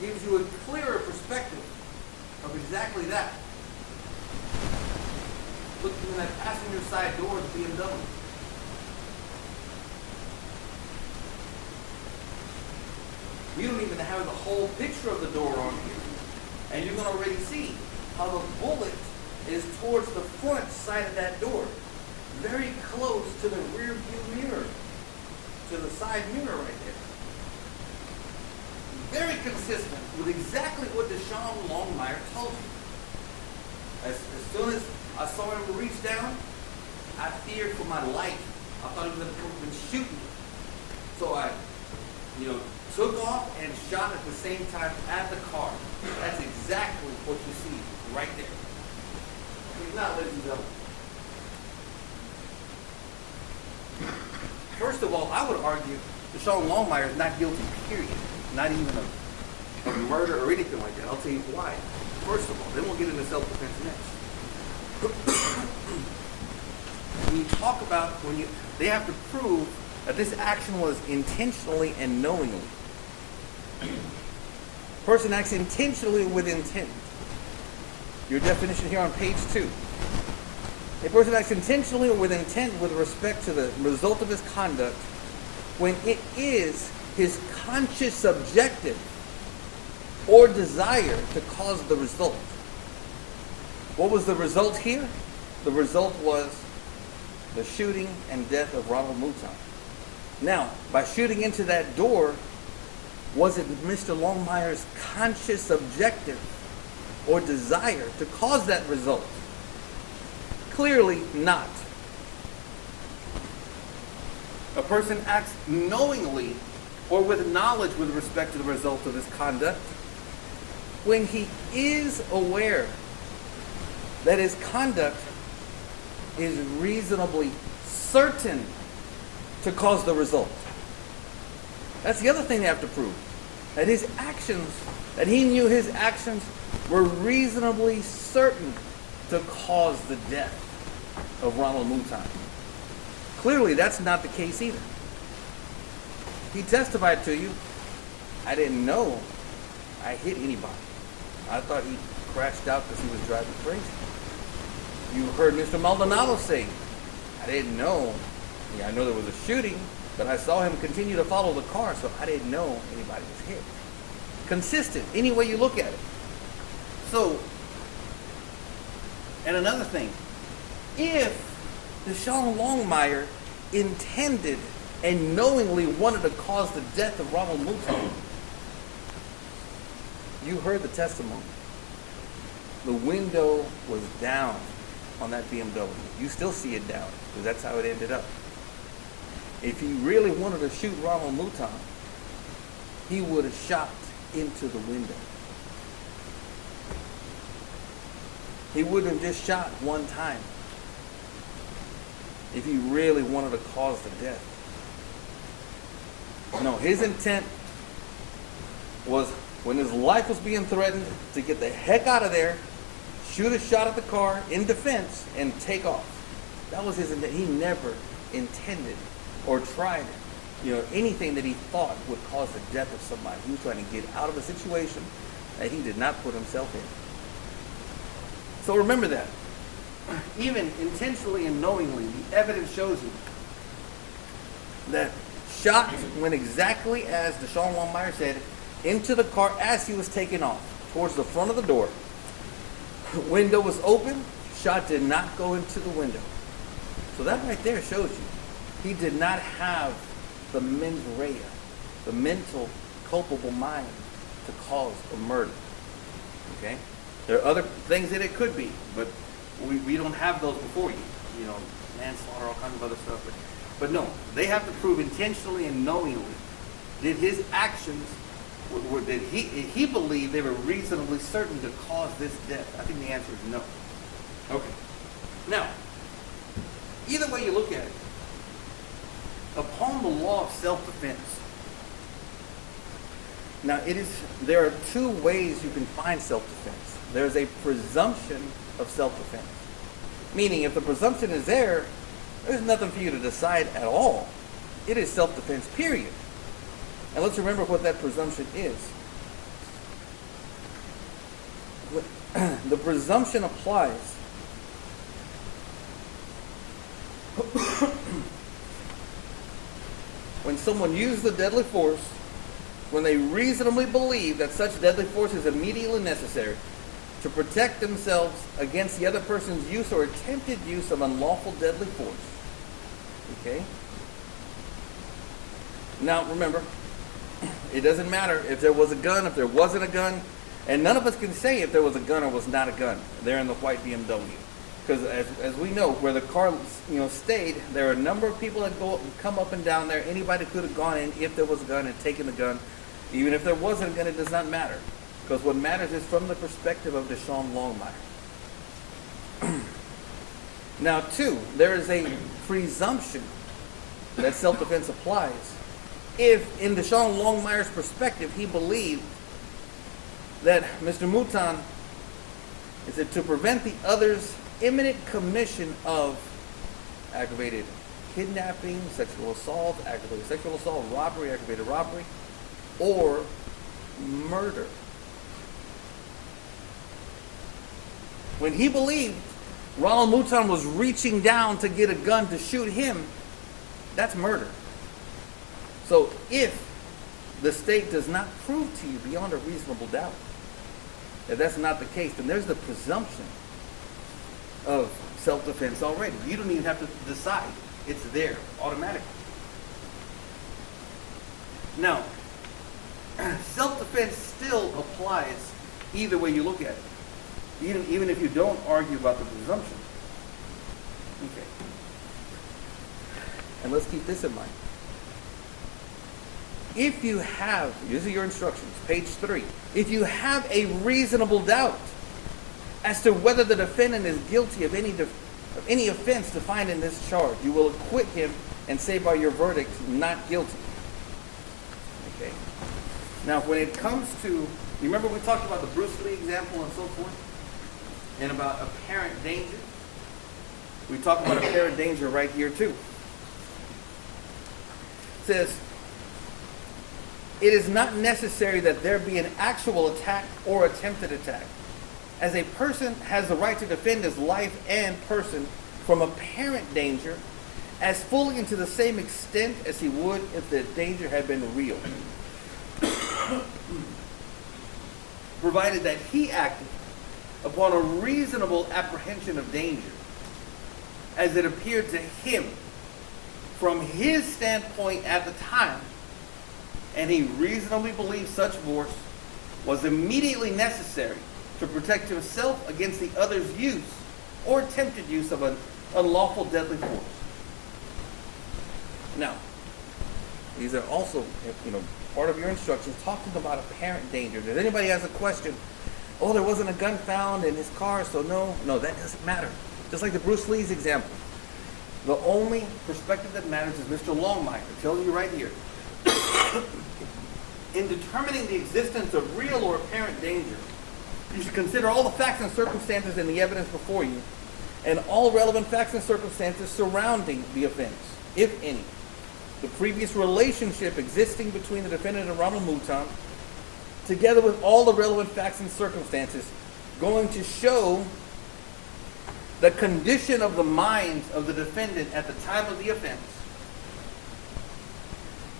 gives you a clearer perspective of exactly that. Looking in that passenger side door of the BMW. We don't even have the whole picture of the door on here. And you can already see how the bullet is towards the front side of that door. Very close to the rear view mirror. To the side mirror right there. Very consistent with exactly what Deshawn Longmire told you. As soon as I saw him reach down, I feared for my life. I thought he was going to come and shoot me. So I, took off and shot at the same time at the car. That's exactly what you see right there. He's not, ladies and gentlemen. First of all, I would argue Deshawn Longmire is not guilty, period. Not even of murder or anything like that. I'll tell you why. First of all, then we'll get into self-defense next. When you talk about, they have to prove that this action was intentionally and knowingly. Person acts intentionally with intent. Your definition here on page 2. A person acts intentionally or with intent with respect to the result of his conduct when it is his conscious objective or desire to cause the result. What was the result here? The result was the shooting and death of Ronald Mouton. Now, by shooting into that door, was it Mr. Longmire's conscious objective or desire to cause that result? Clearly not. A person acts knowingly or with knowledge with respect to the result of his conduct when he is aware that his conduct is reasonably certain to cause the result. That's the other thing they have to prove. That his actions, that he knew his actions were reasonably certain to cause the death of Ronald Mouton. Clearly, that's not the case either. He testified to you, I didn't know I hit anybody. I thought he crashed out because he was driving crazy. You heard Mr. Maldonado say, I didn't know. Yeah, I know there was a shooting, but I saw him continue to follow the car, so I didn't know anybody was hit. Consistent, any way you look at it. So, and another thing, if Deshawn Longmire intended and knowingly wanted to cause the death of Ronald Mouton, you heard the testimony. The window was down on that BMW. You still see it down, because that's how it ended up. If he really wanted to shoot Ronald Mouton, he would have shot into the window. He wouldn't have just shot one time if he really wanted to cause the death. No, his intent was, when his life was being threatened, to get the heck out of there, shoot a shot at the car in defense, and take off. That was his intent. He never intended or tried anything that he thought would cause the death of somebody. He was trying to get out of a situation that he did not put himself in. So remember that. Even intentionally and knowingly, the evidence shows you that shot went exactly as Deshawn Longmire said, into the car as he was taking off, towards the front of the door. Window was open, shot did not go into the window. So that right there shows you he did not have the mens rea, the mental culpable mind to cause a murder. Okay? There are other things that it could be, but we don't have those before you. Manslaughter, all kinds of other stuff. But no, they have to prove intentionally and knowingly did his actions, did he believed they were reasonably certain to cause this death. I think the answer is no. Okay. Now, either way you look at it, upon the law of self-defense, now there are two ways you can find self-defense. there's a presumption of self-defense. Meaning, if the presumption is there, there's nothing for you to decide at all. It is self-defense, period. And let's remember what that presumption is. The presumption applies when someone uses the deadly force, when they reasonably believe that such deadly force is immediately necessary to protect themselves against the other person's use or attempted use of unlawful deadly force. Okay? Now, remember, it doesn't matter if there was a gun, if there wasn't a gun, and none of us can say if there was a gun or was not a gun there in the white BMW. Because as we know, where the car stayed, there are a number of people that come up and down there. Anybody could have gone in if there was a gun and taken the gun. Even if there wasn't a gun, it does not matter. Because what matters is from the perspective of Deshawn Longmire. Now, two, there is a presumption that self-defense applies if, in Deshawn Longmire's perspective, he believed that Mr. Mouton is that to prevent the other's imminent commission of aggravated kidnapping, sexual assault, aggravated sexual assault, robbery, aggravated robbery, or murder. When he believed Ronald Mouton was reaching down to get a gun to shoot him, that's murder. So if the state does not prove to you beyond a reasonable doubt that that's not the case, then there's the presumption of self-defense already. You don't even have to decide. It's there automatically. Now, self-defense still applies either way you look at it. Even if you don't argue about the presumption. Okay. And let's keep this in mind. If you have, these are your instructions, page 3. If you have a reasonable doubt as to whether the defendant is guilty of any offense defined in this charge, you will acquit him and say by your verdict, not guilty. Okay. Now, when it comes to, you remember we talked about the Bruce Lee example and so forth? And about apparent danger? We talk about apparent danger right here too. It says, it is not necessary that there be an actual attack or attempted attack, as a person has the right to defend his life and person from apparent danger as fully and to the same extent as he would if the danger had been real, provided that he acted upon a reasonable apprehension of danger as it appeared to him from his standpoint at the time, and he reasonably believed such force was immediately necessary to protect himself against the other's use or attempted use of an unlawful deadly force. Now, these are also, part of your instructions talking about apparent danger. If anybody has a question, oh, there wasn't a gun found in his car, so no, that doesn't matter. Just like the Bruce Lee's example. The only perspective that matters is Mr. Longmire. It tells you right here. In determining the existence of real or apparent danger, you should consider all the facts and circumstances in the evidence before you, and all relevant facts and circumstances surrounding the offense, if any. The previous relationship existing between the defendant and Ronald Mouton, together with all the relevant facts and circumstances, going to show the condition of the mind of the defendant at the time of the offense.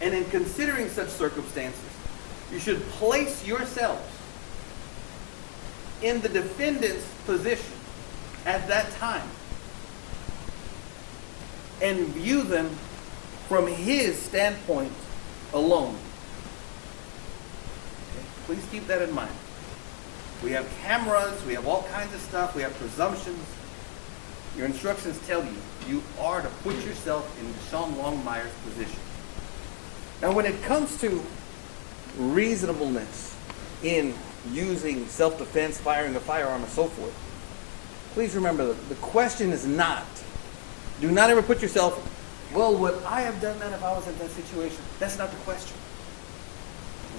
And in considering such circumstances, you should place yourselves in the defendant's position at that time and view them from his standpoint alone. Okay? Please keep that in mind. We have cameras, we have all kinds of stuff, we have presumptions. Your instructions tell you, you are to put yourself in Deshawn Longmire's position. Now, when it comes to reasonableness in using self-defense, firing a firearm, and so forth, please remember that the question is not, do not ever put yourself, well, would I have done that if I was in that situation? That's not the question.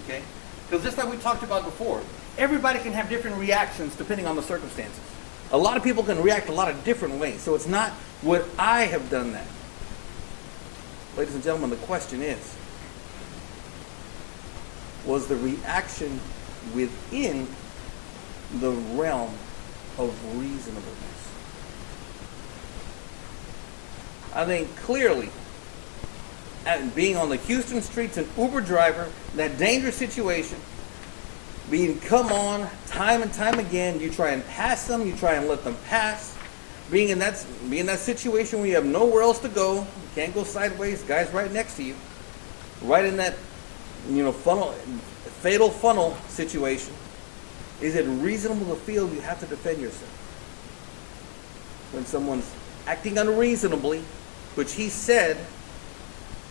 Okay? Because just like we talked about before, everybody can have different reactions depending on the circumstances. A lot of people can react a lot of different ways. So it's not would I have done that. Ladies and gentlemen, the question is, was the reaction within the realm of reasonableness? I think clearly, being on the Houston streets, an Uber driver, that dangerous situation, being come on time and time again, you try and pass them, you try and let them pass, being in that situation where you have nowhere else to go, you can't go sideways, guy's right next to you, right in that fatal funnel situation. Is it reasonable to feel you have to defend yourself when someone's acting unreasonably, which he said,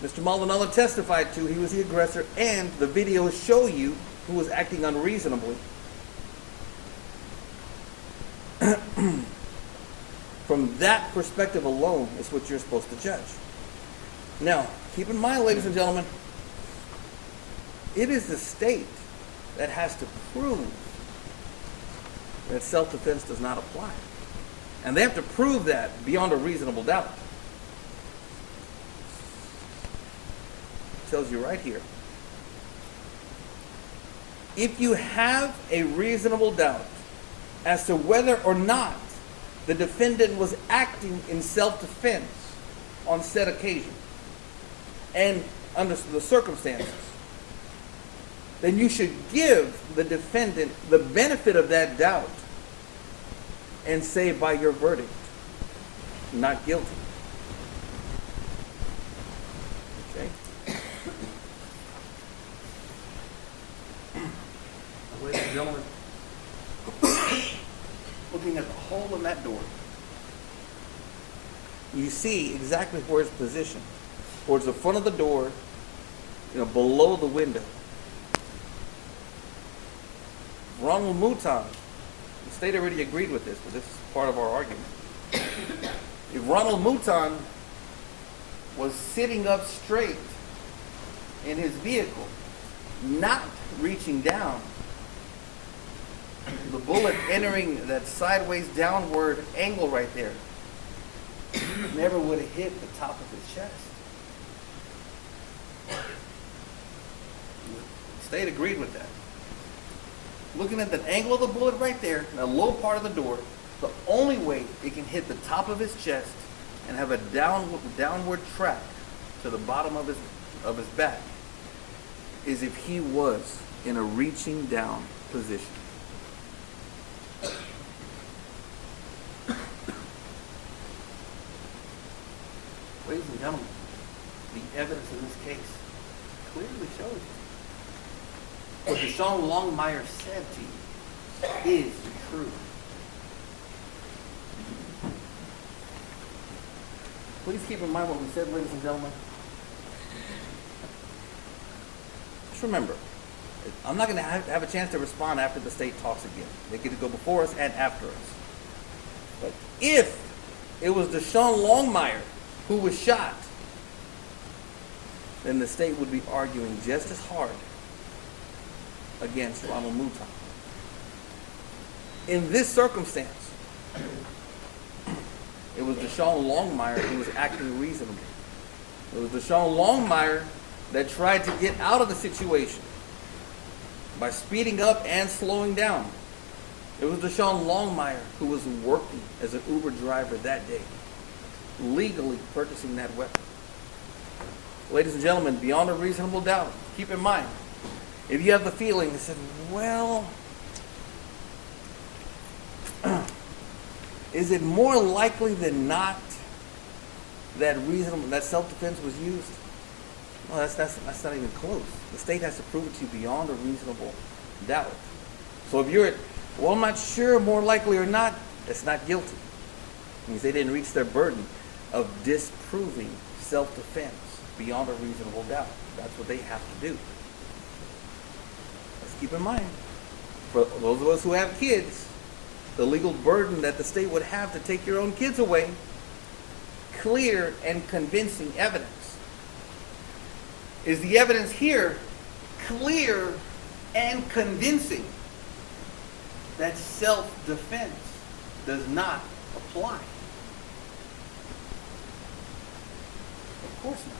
Mr. Maldonado testified to, he was the aggressor, and the videos show you who was acting unreasonably. From that perspective alone is what you're supposed to judge. Now, keep in mind, ladies and gentlemen, it is the state that has to prove that self-defense does not apply. And they have to prove that beyond a reasonable doubt. It tells you right here. If you have a reasonable doubt as to whether or not the defendant was acting in self-defense on said occasion and under the circumstances, then you should give the defendant the benefit of that doubt and say by your verdict, not guilty. Okay? Ladies and gentlemen, looking at the hole in that door, You see exactly where it's positioned. Towards the front of the door, below the window. Ronald Mouton, the state already agreed with this, but this is part of our argument. If Ronald Mouton was sitting up straight in his vehicle, not reaching down, the bullet entering that sideways downward angle right there never would have hit the top of his chest. The state agreed with that. Looking at the angle of the bullet right there, the low part of the door, the only way it can hit the top of his chest and have a downward track to the bottom of his back is if he was in a reaching down position. Ladies and gentlemen, the evidence in this case clearly shows you what Deshawn Longmire said to you is true. Please keep in mind what we said, ladies and gentlemen. Just remember, I'm not going to have a chance to respond after the state talks again. They get to go before us and after us. But if it was Deshawn Longmire who was shot, then the state would be arguing just as hard against Ronald Mouton. In this circumstance, it was Deshawn Longmire who was acting reasonably. It was Deshawn Longmire that tried to get out of the situation by speeding up and slowing down. It was Deshawn Longmire who was working as an Uber driver that day, legally purchasing that weapon. Ladies and gentlemen, beyond a reasonable doubt, keep in mind, if you have the feeling that said, well, is it more likely than not that self-defense was used? Well, that's not even close. The state has to prove it to you beyond a reasonable doubt. So if you're at, well, I'm not sure, more likely or not, that's not guilty. It means they didn't reach their burden of disproving self-defense beyond a reasonable doubt. That's what they have to do. Let's keep in mind, for those of us who have kids, the legal burden that the state would have to take your own kids away, clear and convincing evidence. Is the evidence here clear and convincing that self-defense does not apply. Of course not.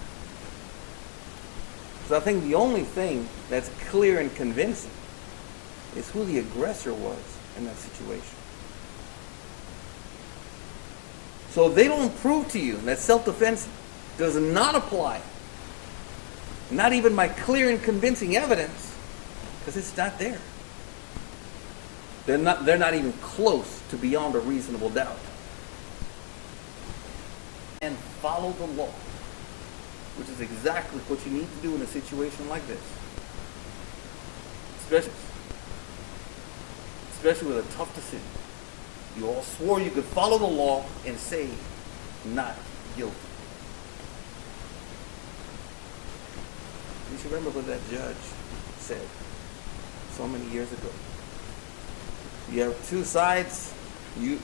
So I think the only thing that's clear and convincing is who the aggressor was in that situation. So if they don't prove to you that self-defense does not apply, not even by clear and convincing evidence, because it's not there. They're not even close to beyond a reasonable doubt. And follow the law, which is exactly what you need to do in a situation like this. Especially with a tough decision. You all swore you could follow the law and say not guilty. You should remember what that judge said so many years ago. You have two sides. You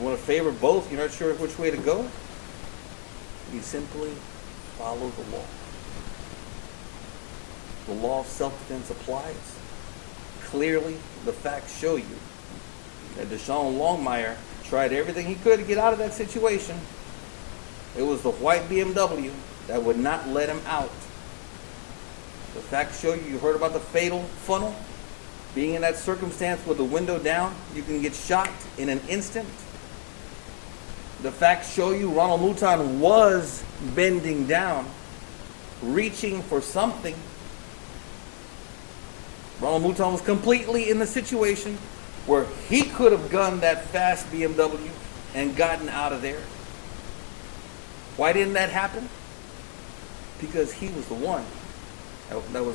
want to favor both. You're not sure which way to go. You simply follow the law. The law of self-defense applies. Clearly, the facts show you that Deshawn Longmire tried everything he could to get out of that situation. It was the white BMW that would not let him out. The facts show you heard about the fatal funnel. Being in that circumstance with the window down, you can get shot in an instant. The facts show you Ronald Mouton was bending down, reaching for something. Ronald Mouton was completely in the situation where he could have gunned that fast BMW and gotten out of there. Why didn't that happen? Because he was the one that was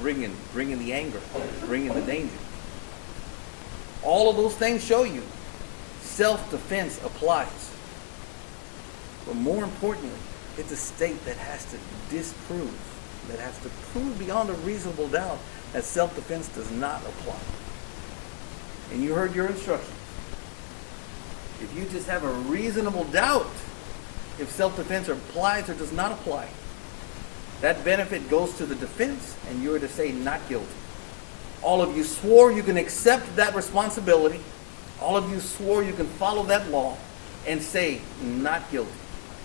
bringing the anger, bringing the danger. All of those things show you self-defense applies. But more importantly, it's a state that has to disprove, that has to prove beyond a reasonable doubt that self-defense does not apply. And you heard your instructions. If you just have a reasonable doubt if self-defense applies or does not apply, that benefit goes to the defense, and you are to say not guilty. All of you swore you can accept that responsibility. All of you swore you can follow that law and say not guilty.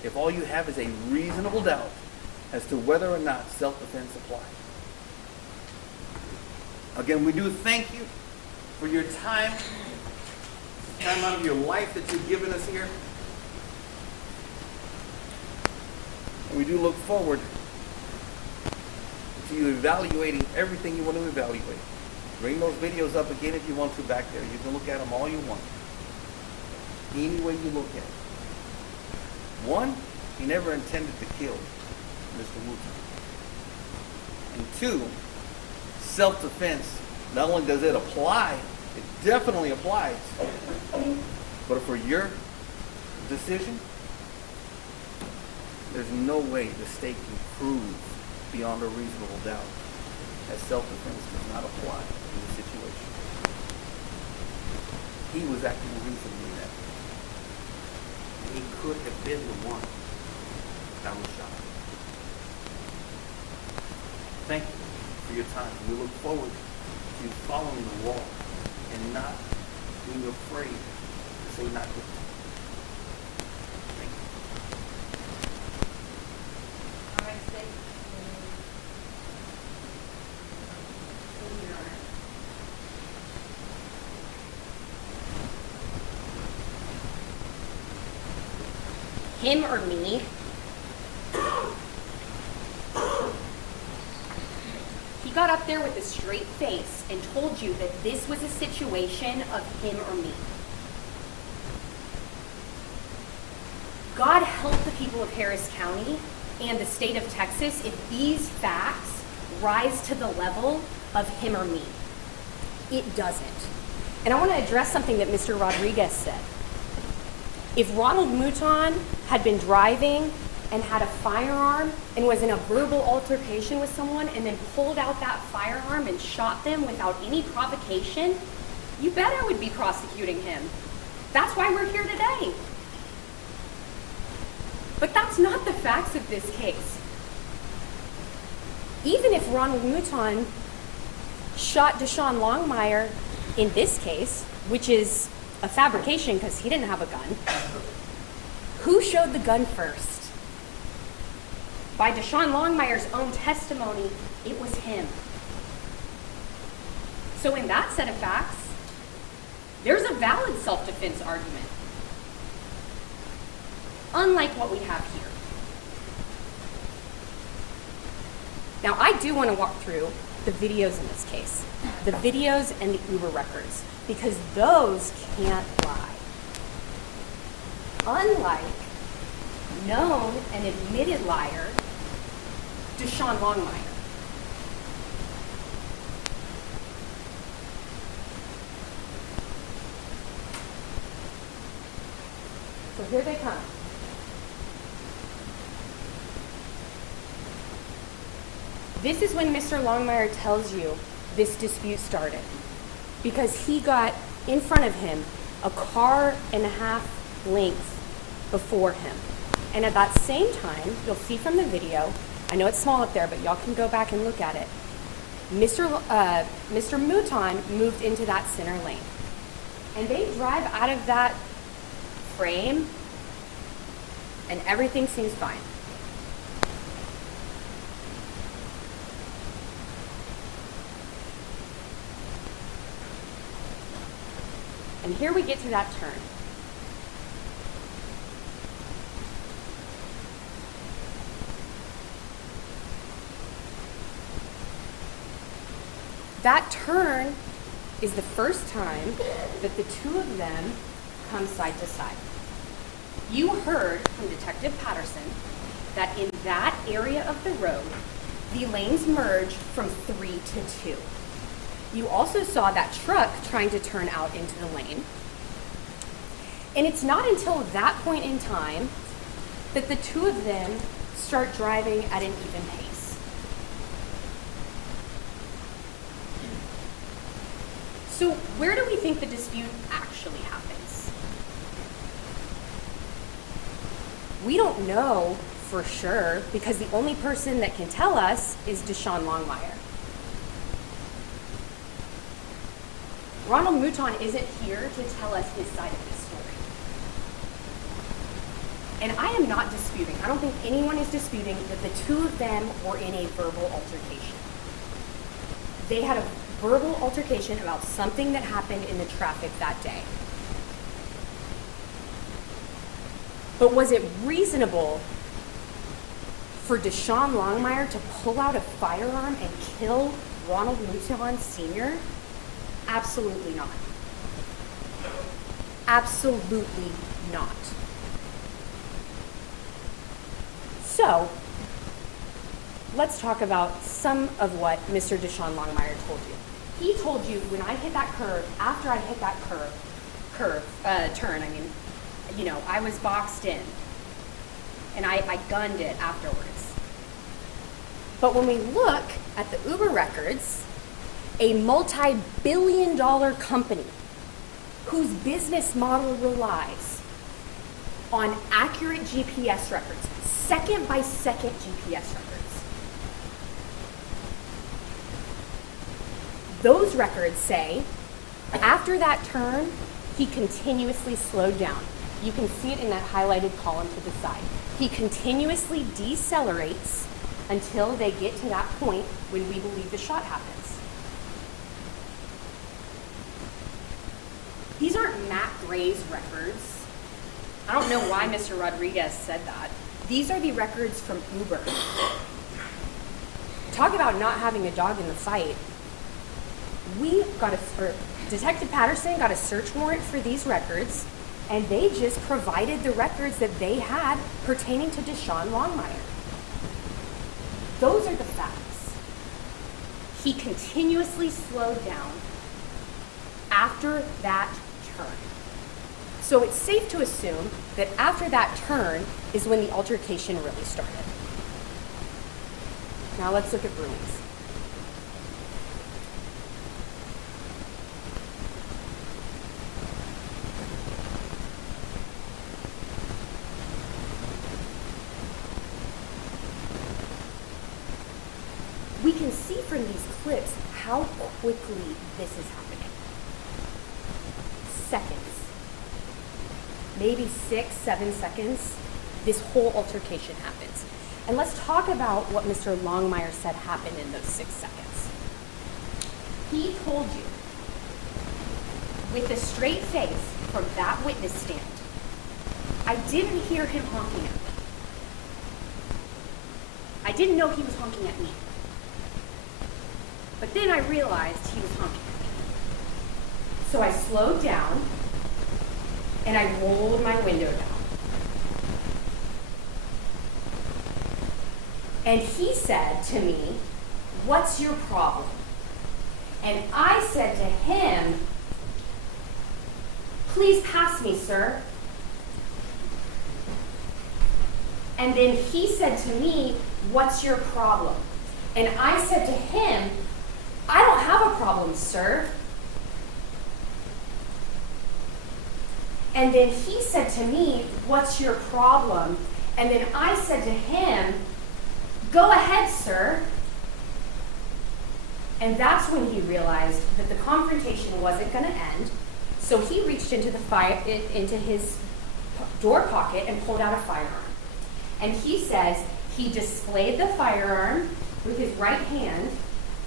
If all you have is a reasonable doubt as to whether or not self-defense applies. Again, we do thank you for your time out of your life that you've given us here. And we do look forward to you evaluating everything you want to evaluate. Bring those videos up again if you want to back there. You can look at them all you want. Any way you look at it. One, he never intended to kill Mr. Mouton. And two, self-defense, not only does it apply, it definitely applies, but for your decision, there's no way the state can prove beyond a reasonable doubt that self-defense does not apply in this situation. He was acting reasonably in that. He could have been the one that was shot. Thank you for your time. We look forward to you following the law and not being afraid to say not guilty. Thank you. All right, State. Him or me? He got up there with a straight face and told you that this was a situation of him or me. God help the people of Harris County and the state of Texas if these facts rise to the level of him or me. It doesn't. And I want to address something that Mr. Rodriguez said. If Ronald Mouton had been driving and had a firearm and was in a verbal altercation with someone and then pulled out that firearm and shot them without any provocation, you bet I would be prosecuting him. That's why we're here today. But that's not the facts of this case. Even if Ronald Mouton shot Deshawn Longmire in this case, which is a fabrication because he didn't have a gun, who showed the gun first? By Deshawn Longmire's own testimony, it was him. So in that set of facts, there's a valid self-defense argument, unlike what we have here. Now, I do want to walk through the videos in this case, the videos and the Uber records, because those can't lie. Unlike known and admitted liar, Deshawn Longmire. So here they come. This is when Mr. Longmire tells you this dispute started, because he got in front of him a car and a half length before him. And at that same time, you'll see from the video, I know it's small up there, but y'all can go back and look at it. Mr. Mouton moved into that center lane. And they drive out of that frame, and everything seems fine. And here we get to that turn. That turn is the first time that the two of them come side to side. You heard from Detective Patterson that in that area of the road, the lanes merge from 3 to 2. You also saw that truck trying to turn out into the lane. And it's not until that point in time that the two of them start driving at an even pace. So where do we think the dispute actually happens? We don't know for sure, because the only person that can tell us is Deshawn Longmire. Ronald Mouton isn't here to tell us his side of the story. And I am not disputing, I don't think anyone is disputing that the two of them were in a verbal altercation. They had a verbal altercation about something that happened in the traffic that day. But was it reasonable for Deshawn Longmire to pull out a firearm and kill Ronald Mouton Sr.? Absolutely not. Absolutely not. So, let's talk about some of what Mr. Deshawn Longmire told you. He told you when I hit that curve, after I hit that turn, I was boxed in. And I gunned it afterwards. But when we look at the Uber records, a multi-billion-dollar company whose business model relies on accurate GPS records, second-by-second GPS records. Those records say, after that turn, he continuously slowed down. You can see it in that highlighted column to the side. He continuously decelerates until they get to that point when we believe the shot happens. These aren't Matt Gray's records. I don't know why Mr. Rodriguez said that. These are the records from Uber. Talk about not having a dog in the fight. Detective Patterson got a search warrant for these records, and they just provided the records that they had pertaining to Deshawn Longmire. Those are the facts. He continuously slowed down after that turn. So it's safe to assume that after that turn is when the altercation really started. Now let's look at Bruins. We can see from these clips how quickly this is happening. seconds, maybe 6, 7 seconds, this whole altercation happens. And let's talk about what Mr. Longmire said happened in those 6 seconds. He told you, with a straight face from that witness stand, I didn't hear him honking at me. I didn't know he was honking at me. But then I realized he was honking at me. So I slowed down and I rolled my window down. And he said to me, "What's your problem?" And I said to him, "Please pass me, sir." And then he said to me, "What's your problem?" And I said to him, "I don't have a problem, sir." And then he said to me, "What's your problem?" And then I said to him, "Go ahead, sir." And that's when he realized that the confrontation wasn't going to end. So he reached into his door pocket and pulled out a firearm. And he says he displayed the firearm with his right hand.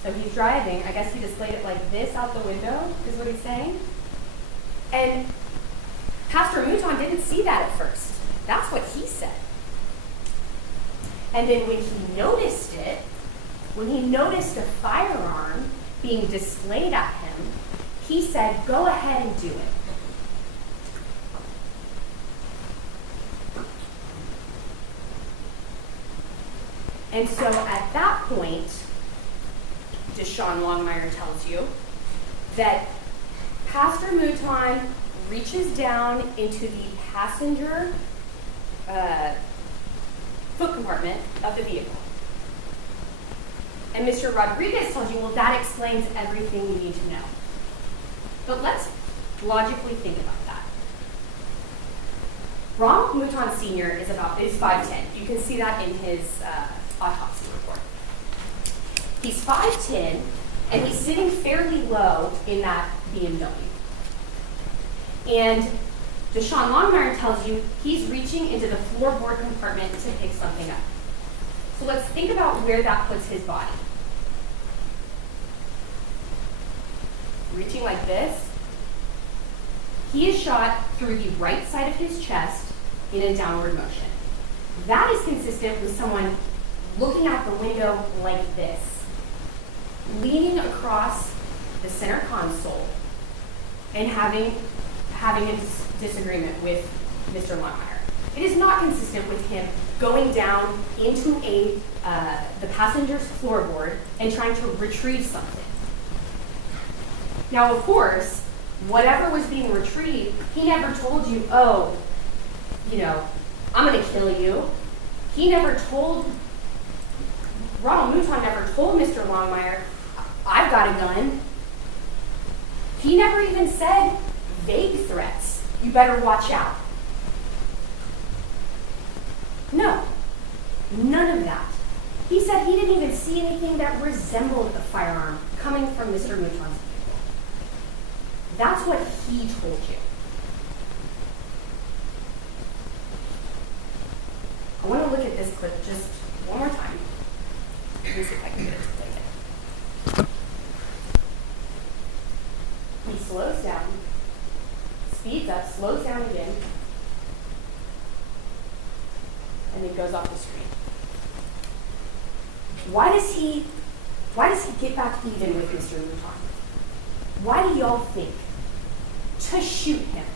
So he's driving. I guess he displayed it like this out the window, is what he's saying. And Pastor Mouton didn't see that at first. That's what he said. And then when he noticed it, when he noticed a firearm being displayed at him, he said, "Go ahead and do it." And so at that point, Deshawn Longmire tells you that Pastor Mouton reaches down into the passenger foot compartment of the vehicle. And Mr. Rodriguez tells you, well, that explains everything you need to know. But let's logically think about that. Ronald Mouton Sr. is 5'10". You can see that in his autopsy report. He's 5'10", and he's sitting fairly low in that BMW. And Deshawn Longmire tells you he's reaching into the floorboard compartment to pick something up. So let's think about where that puts his body. Reaching like this. He is shot through the right side of his chest in a downward motion. That is consistent with someone looking out the window like this, leaning across the center console and having a disagreement with Mr. Longmire. It is not consistent with him going down into the passenger's floorboard and trying to retrieve something. Now, of course, whatever was being retrieved, he never told you, "Oh, I'm going to kill you." Ronald Mouton never told Mr. Longmire, "I've got a gun." He never even said vague threats. "You better watch out." No, none of that. He said he didn't even see anything that resembled a firearm coming from Mr. Mouton's vehicle. That's what he told you. I want to look at this clip just one more time. Let me see if I can get it to play again. He slows down, speeds up, slows down again, and then goes off the screen. Why does he get back even with Mr. Mouton? Why do y'all think? To shoot him.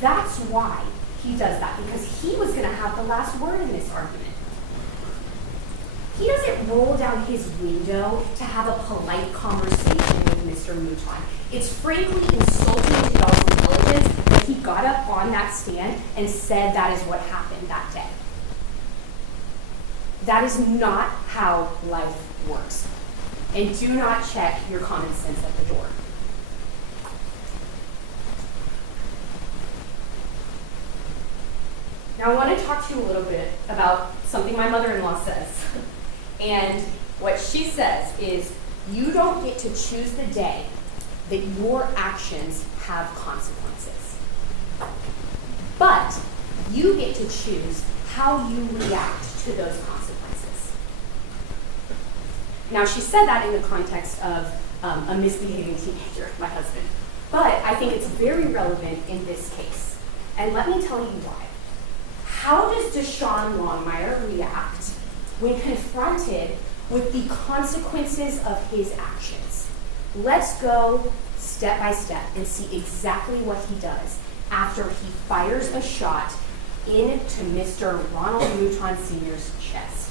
That's why he does that, because he was going to have the last word in this argument. He doesn't roll down his window to have a polite conversation with Mr. Mouton. It's frankly insulting to y'all's intelligence that he got up on that stand and said that is what happened that day. That is not how life works. And do not check your common sense at the door. Now I want to talk to you a little bit about something my mother-in-law says. And what she says is, you don't get to choose the day that your actions have consequences. But you get to choose how you react to those consequences. Now, she said that in the context of a misbehaving teenager, my husband. But I think it's very relevant in this case. And let me tell you why. How does Deshawn Longmire react when confronted with the consequences of his actions? Let's go step by step and see exactly what he does after he fires a shot into Mr. Ronald Mouton Sr.'s chest.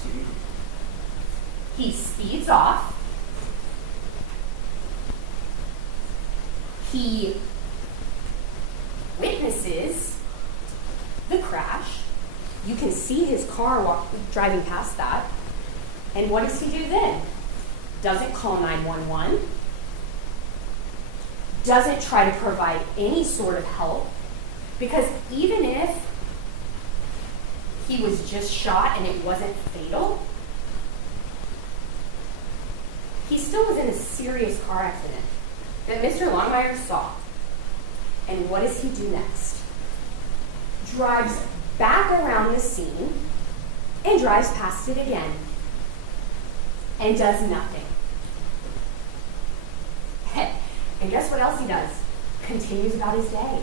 He speeds off. He witnesses the crash. You can see his car driving past that. And what does he do then? Doesn't call 911. Doesn't try to provide any sort of help. Because even if he was just shot and it wasn't fatal, he still was in a serious car accident that Mr. Longmire saw. And what does he do next? Drives back around the scene and drives past it again and does nothing. And guess what else he does? Continues about his day.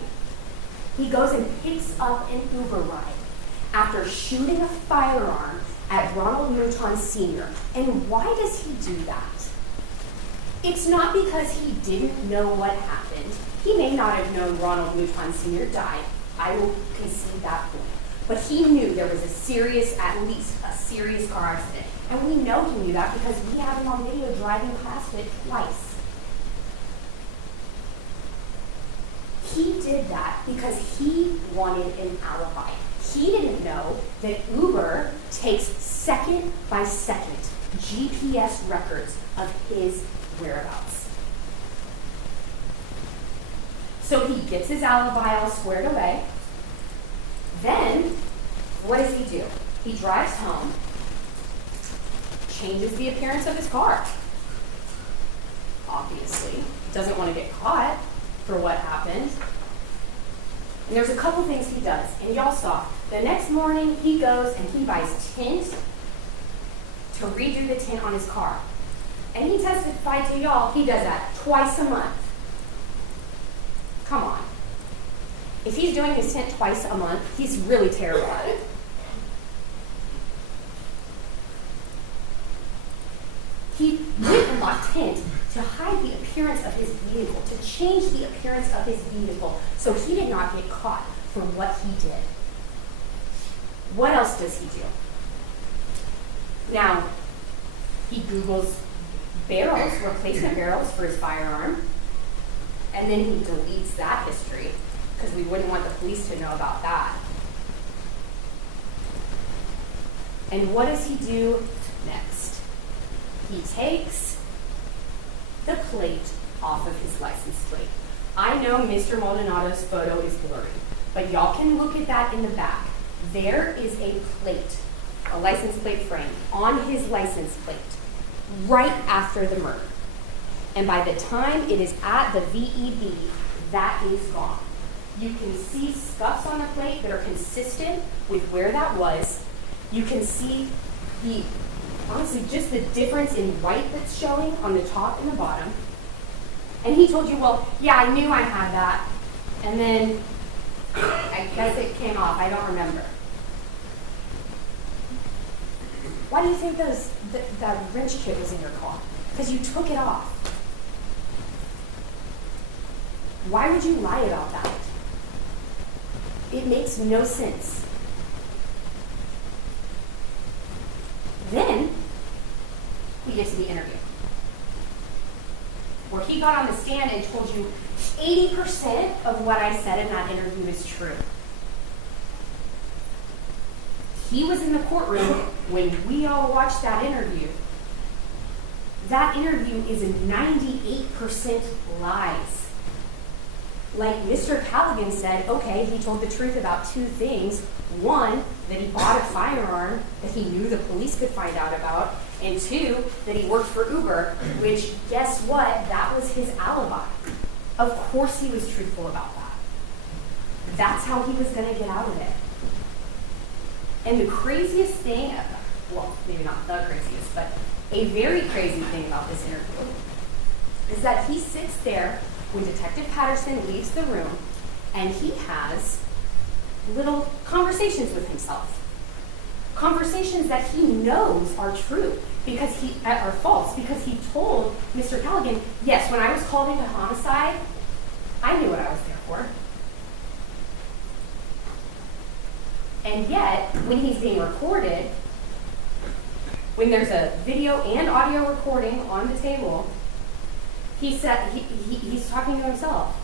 He goes and picks up an Uber ride after shooting a firearm at Ronald Mouton Sr. And why does he do that? It's not because he didn't know what happened. He may not have known Ronald Mouton Sr. died. I will concede that point. But he knew there was at least a serious car accident. And we know he knew that because we have him on video driving past it twice. He did that because he wanted an alibi. He didn't know that Uber takes second by second GPS records of his whereabouts. So he gets his alibi all squared away. Then, what does he do? He drives home, changes the appearance of his car. Obviously, doesn't want to get caught for what happened. And there's a couple things he does, and y'all saw. The next morning, he goes and he buys tint to redo the tint on his car. And he testified to y'all, he does that twice a month. Come on. If he's doing his tint twice a month, he's really terrible at it. He went and bought tint to hide the appearance of his vehicle, to change the appearance of his vehicle, so he did not get caught for what he did. What else does he do? Now, he Googles barrels, replacement barrels for his firearm, and then he deletes that history, because we wouldn't want the police to know about that. And what does he do next? He takes the plate off of his license plate. I know Mr. Maldonado's photo is blurry, but y'all can look at that in the back. There is a plate, a license plate frame, on his license plate right after the murder. And by the time it is at the VEB, that is gone. You can see scuffs on the plate that are consistent with where that was. You can see honestly, just the difference in white that's showing on the top and the bottom. And he told you, well, yeah, I knew I had that. And then I guess it came off. I don't remember. Why do you think that wrench kit was in your car? Because you took it off. Why would you lie about that? It makes no sense. Then we get to the interview, where he got on the stand and told you 80% of what I said in that interview is true. He was in the courtroom when we all watched that interview. That interview is 98% lies. Like Mr. Callaghan said, okay, he told the truth about two things. One, that he bought a firearm that he knew the police could find out about. And two, that he worked for Uber, which, guess what? That was his alibi. Of course he was truthful about that. That's how he was going to get out of it. And the craziest thing, well, maybe not the craziest, but a very crazy thing about this interview is that he sits there when Detective Patterson leaves the room and he has little conversations with himself. Conversations that he knows are true because are false because he told Mr. Callaghan, yes, when I was called into homicide, I knew what I was there for. And yet, when he's being recorded, when there's a video and audio recording on the table, he's talking to himself.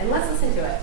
And let's listen to it.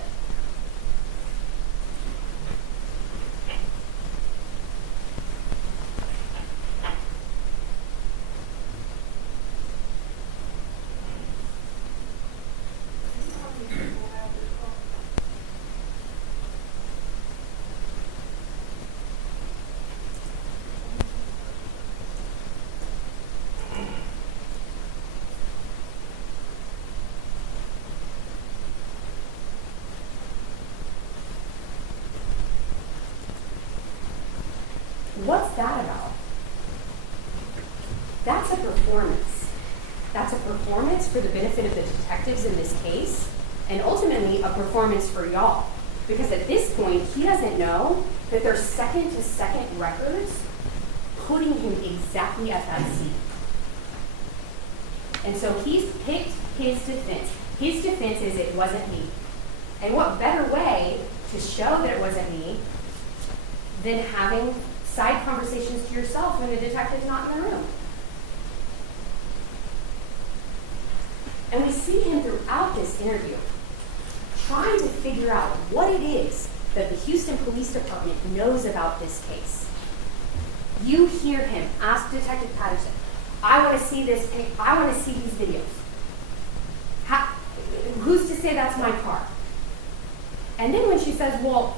What's that about? That's a performance. That's a performance for the benefit of the detectives in this case, and ultimately a performance for y'all. Because at this point, he doesn't know that there's second-to-second records putting him exactly at that seat. And so he's picked his defense. His defense is it wasn't me. And what better way to show that it wasn't me than having side conversations to yourself when the detective's not in the room. And we see him throughout this interview trying to figure out what it is that the Houston Police Department knows about this case. You hear him ask Detective Patterson, I want to see this, I want to see these videos. Who's to say that's my car? And then when she says, well,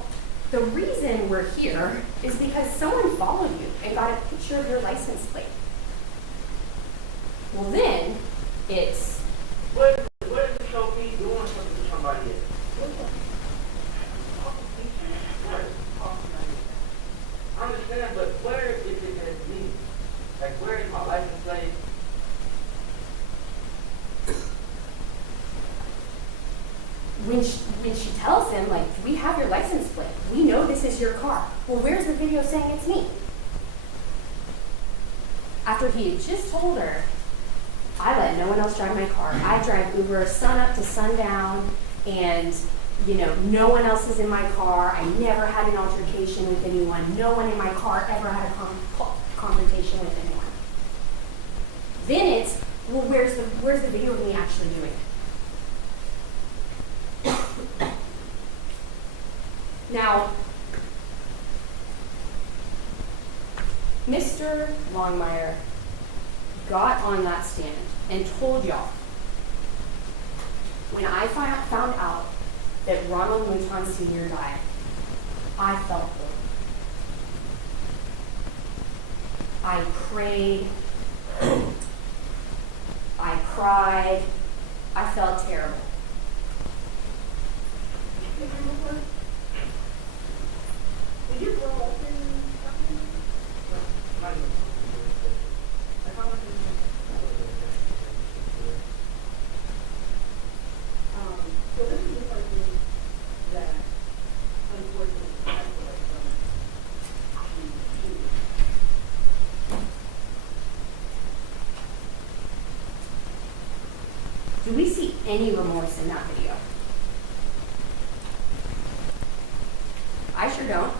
the reason we're here is because someone followed you and got a picture of your license plate. Well, then it's. What is the trophy doing something to somebody else? I understand, but where is it at me? Like, where is my license plate? When she tells him, like, we have your license plate. We know this is your car. Well, where's the video saying it's me? After he had just told her, I let no one else drive my car. I drive Uber sun up to sundown, and, no one else is in my car. I never had an altercation with anyone. No one in my car ever had a confrontation with anyone. Then it's, well, where's the video of me actually doing it? Now, Mr. Longmire got on that stand and told y'all, when I found out that Ronald Mouton Sr. died, I felt horrible. I prayed, I cried, I felt terrible. Did you grow up in Scotland? Not even. I found out so this is the person that unfortunately passed away from Do we see any remorse in that video? I sure don't.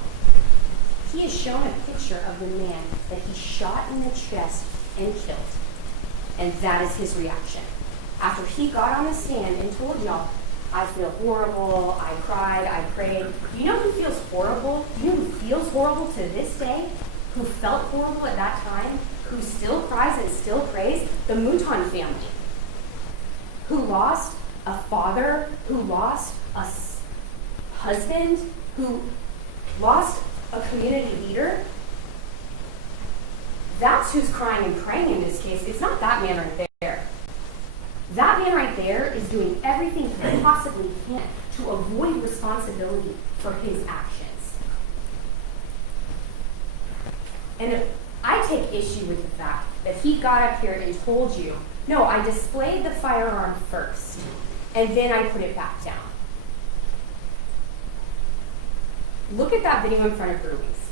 He has shown a picture of the man that he shot in the chest and killed. And that is his reaction. After he got on the stand and told y'all, I feel horrible, I cried, I prayed. You know who feels horrible? You know who feels horrible to this day? Who felt horrible at that time? Who still cries and still prays? The Mouton family. Who lost a father, who lost a husband, who lost a community leader. That's who's crying and praying in this case. It's not that man right there. That man right there is doing everything he possibly can to avoid responsibility for his actions. And I take issue with the fact that he got up here and told you, no, I displayed the firearm first, and then I put it back down. Look at that video in front of Ruby's.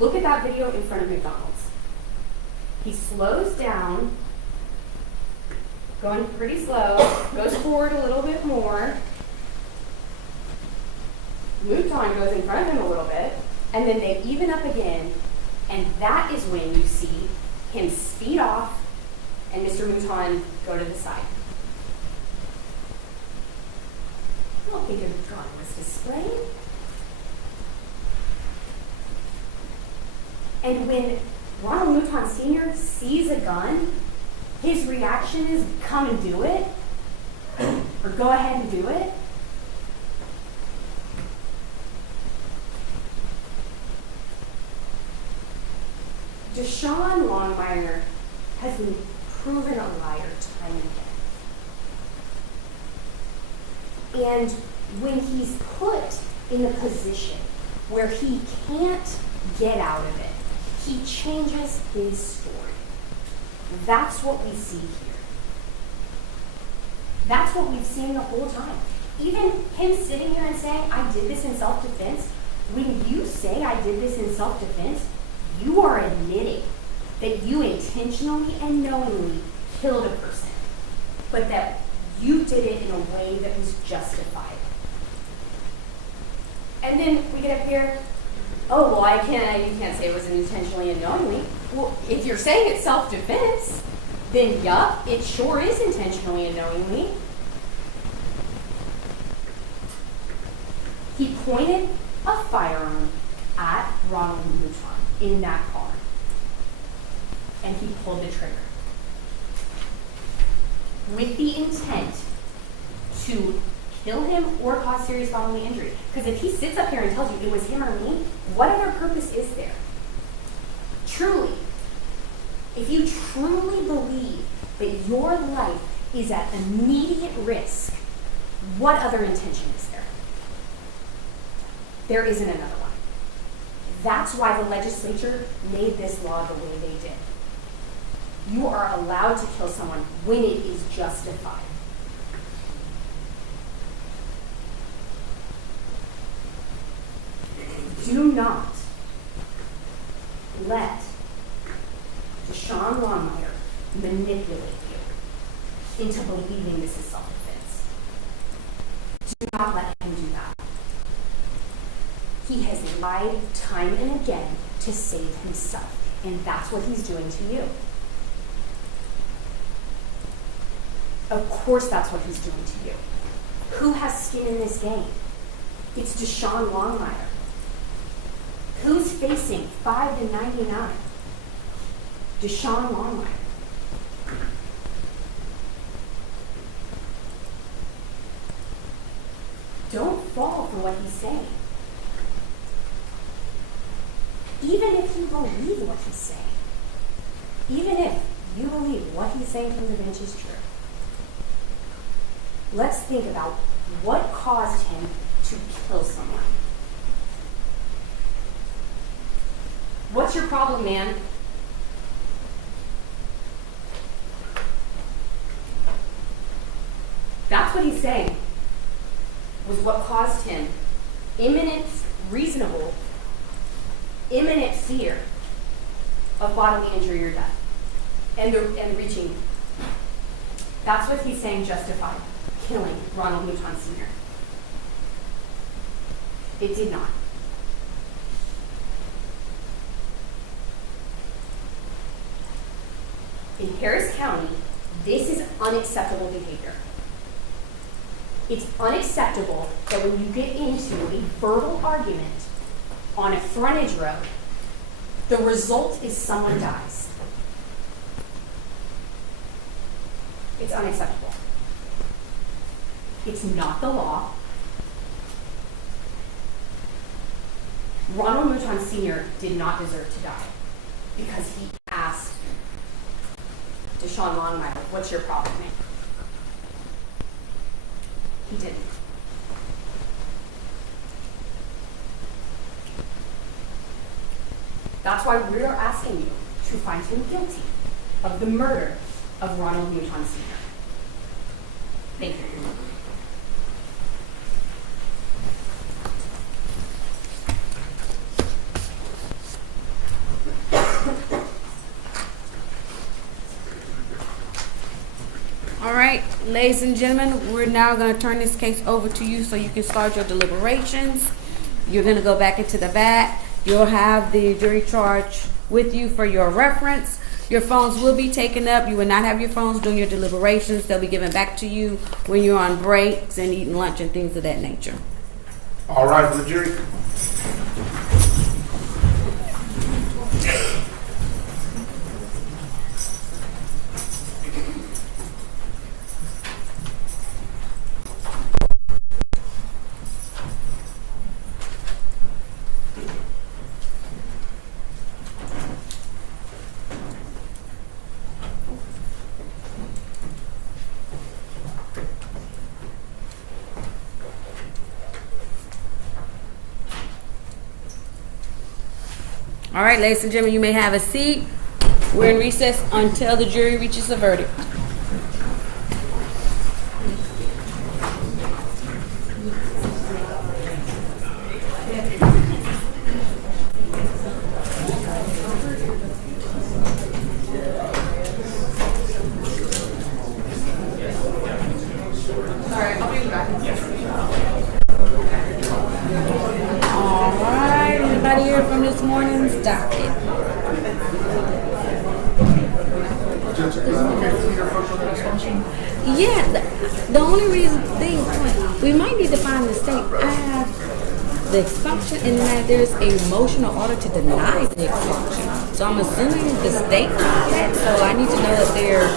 Look at that video in front of McDonald's. He slows down, going pretty slow, goes forward a little bit more. Mouton goes in front of him a little bit, and then they even up again, and that is when you see him speed off and Mr. Mouton go to the side. I don't think a gun was displayed. And when Ronald Mouton Sr. sees a gun, his reaction is, come and do it, or go ahead and do it. Deshawn Longmire has been proven a liar time and again. And when he's put in a position where he can't get out of it, he changes his story. That's what we see here. That's what we've seen the whole time. Even him sitting here and saying, I did this in self-defense. When you say I did this in self-defense, you are admitting that you intentionally and knowingly killed a person, but that you did it in a way that was justified. And then we get up here, oh, well, you can't say it was intentionally and knowingly. Well, if you're saying it's self-defense, then yup, it sure is intentionally and knowingly. He pointed a firearm at Ronald Mouton in that car, and he pulled the trigger with the intent to kill him or cause serious bodily injury. Because if he sits up here and tells you it was him or me, what other purpose is there? Truly, if you truly believe that your life is at immediate risk, what other intention is there? There isn't another one. That's why the legislature made this law the way they did. You are allowed to kill someone when it is justified. Do not let Deshawn Longmire manipulate you into believing this is self-defense. Do not let him do that. He has lied time and again to save himself, and that's what he's doing to you. Of course that's what he's doing to you. Who has skin in this game? It's Deshawn Longmire. Who's facing 5 to 99? Deshawn Longmire. Don't fall for what he's saying. Even if you believe what he's saying, even if you believe what he's saying from the bench is true, let's think about what caused him to kill someone. What's your problem, man? That's what he's saying, was what caused him imminent fear of bodily injury or death. And reaching. That's what he's saying justified killing Ronald Mouton Sr. It did not. In Harris County, this is unacceptable behavior. It's unacceptable that when you get into a verbal argument on a frontage road, the result is someone dies. It's unacceptable. It's not the law. Ronald Mouton Sr. did not deserve to die because he asked Deshawn Longmire, what's your problem, man? He didn't. That's why we're asking you to find him guilty of the murder of Ronald Newton Sr. Thank you. All right, ladies and gentlemen, we're now going to turn this case over to you so you can start your deliberations. You're going to go back into the vat. You'll have the jury charge with you for your reference. Your phones will be taken up. You will not have your phones during your deliberations. They'll be given back to you when you're on breaks and eating lunch and things of that nature. All right, for the jury. All right, ladies and gentlemen, you may have a seat. We're in recess until the jury reaches a verdict. All right, anybody here from this morning's docket? Yeah, the only thing, we might need to find the state. I have the expunction and then there's a motion or order to deny the expunction. So I'm assuming the state did that, so I need to know if they're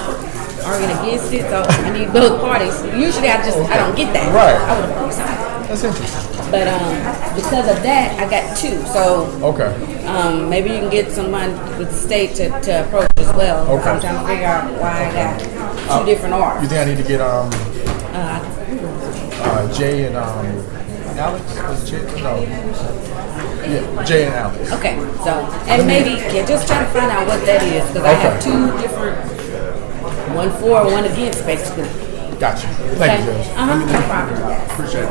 arguing against it. So I need both parties. Usually I don't get that. Right. I would have decided. That's interesting. But because of that, I got two. So Okay. maybe you can get someone with the state to approach as well. Okay. I'm trying to figure out why I got two different orders. You think I need to get Uh, Jay and Alex? Was it Jay? No. Yeah, Jay and Alex. okay, so and maybe just try to find out what that is because I have two different, one for and one against, basically. Gotcha. Thank you, Judge. No problem. Appreciate it.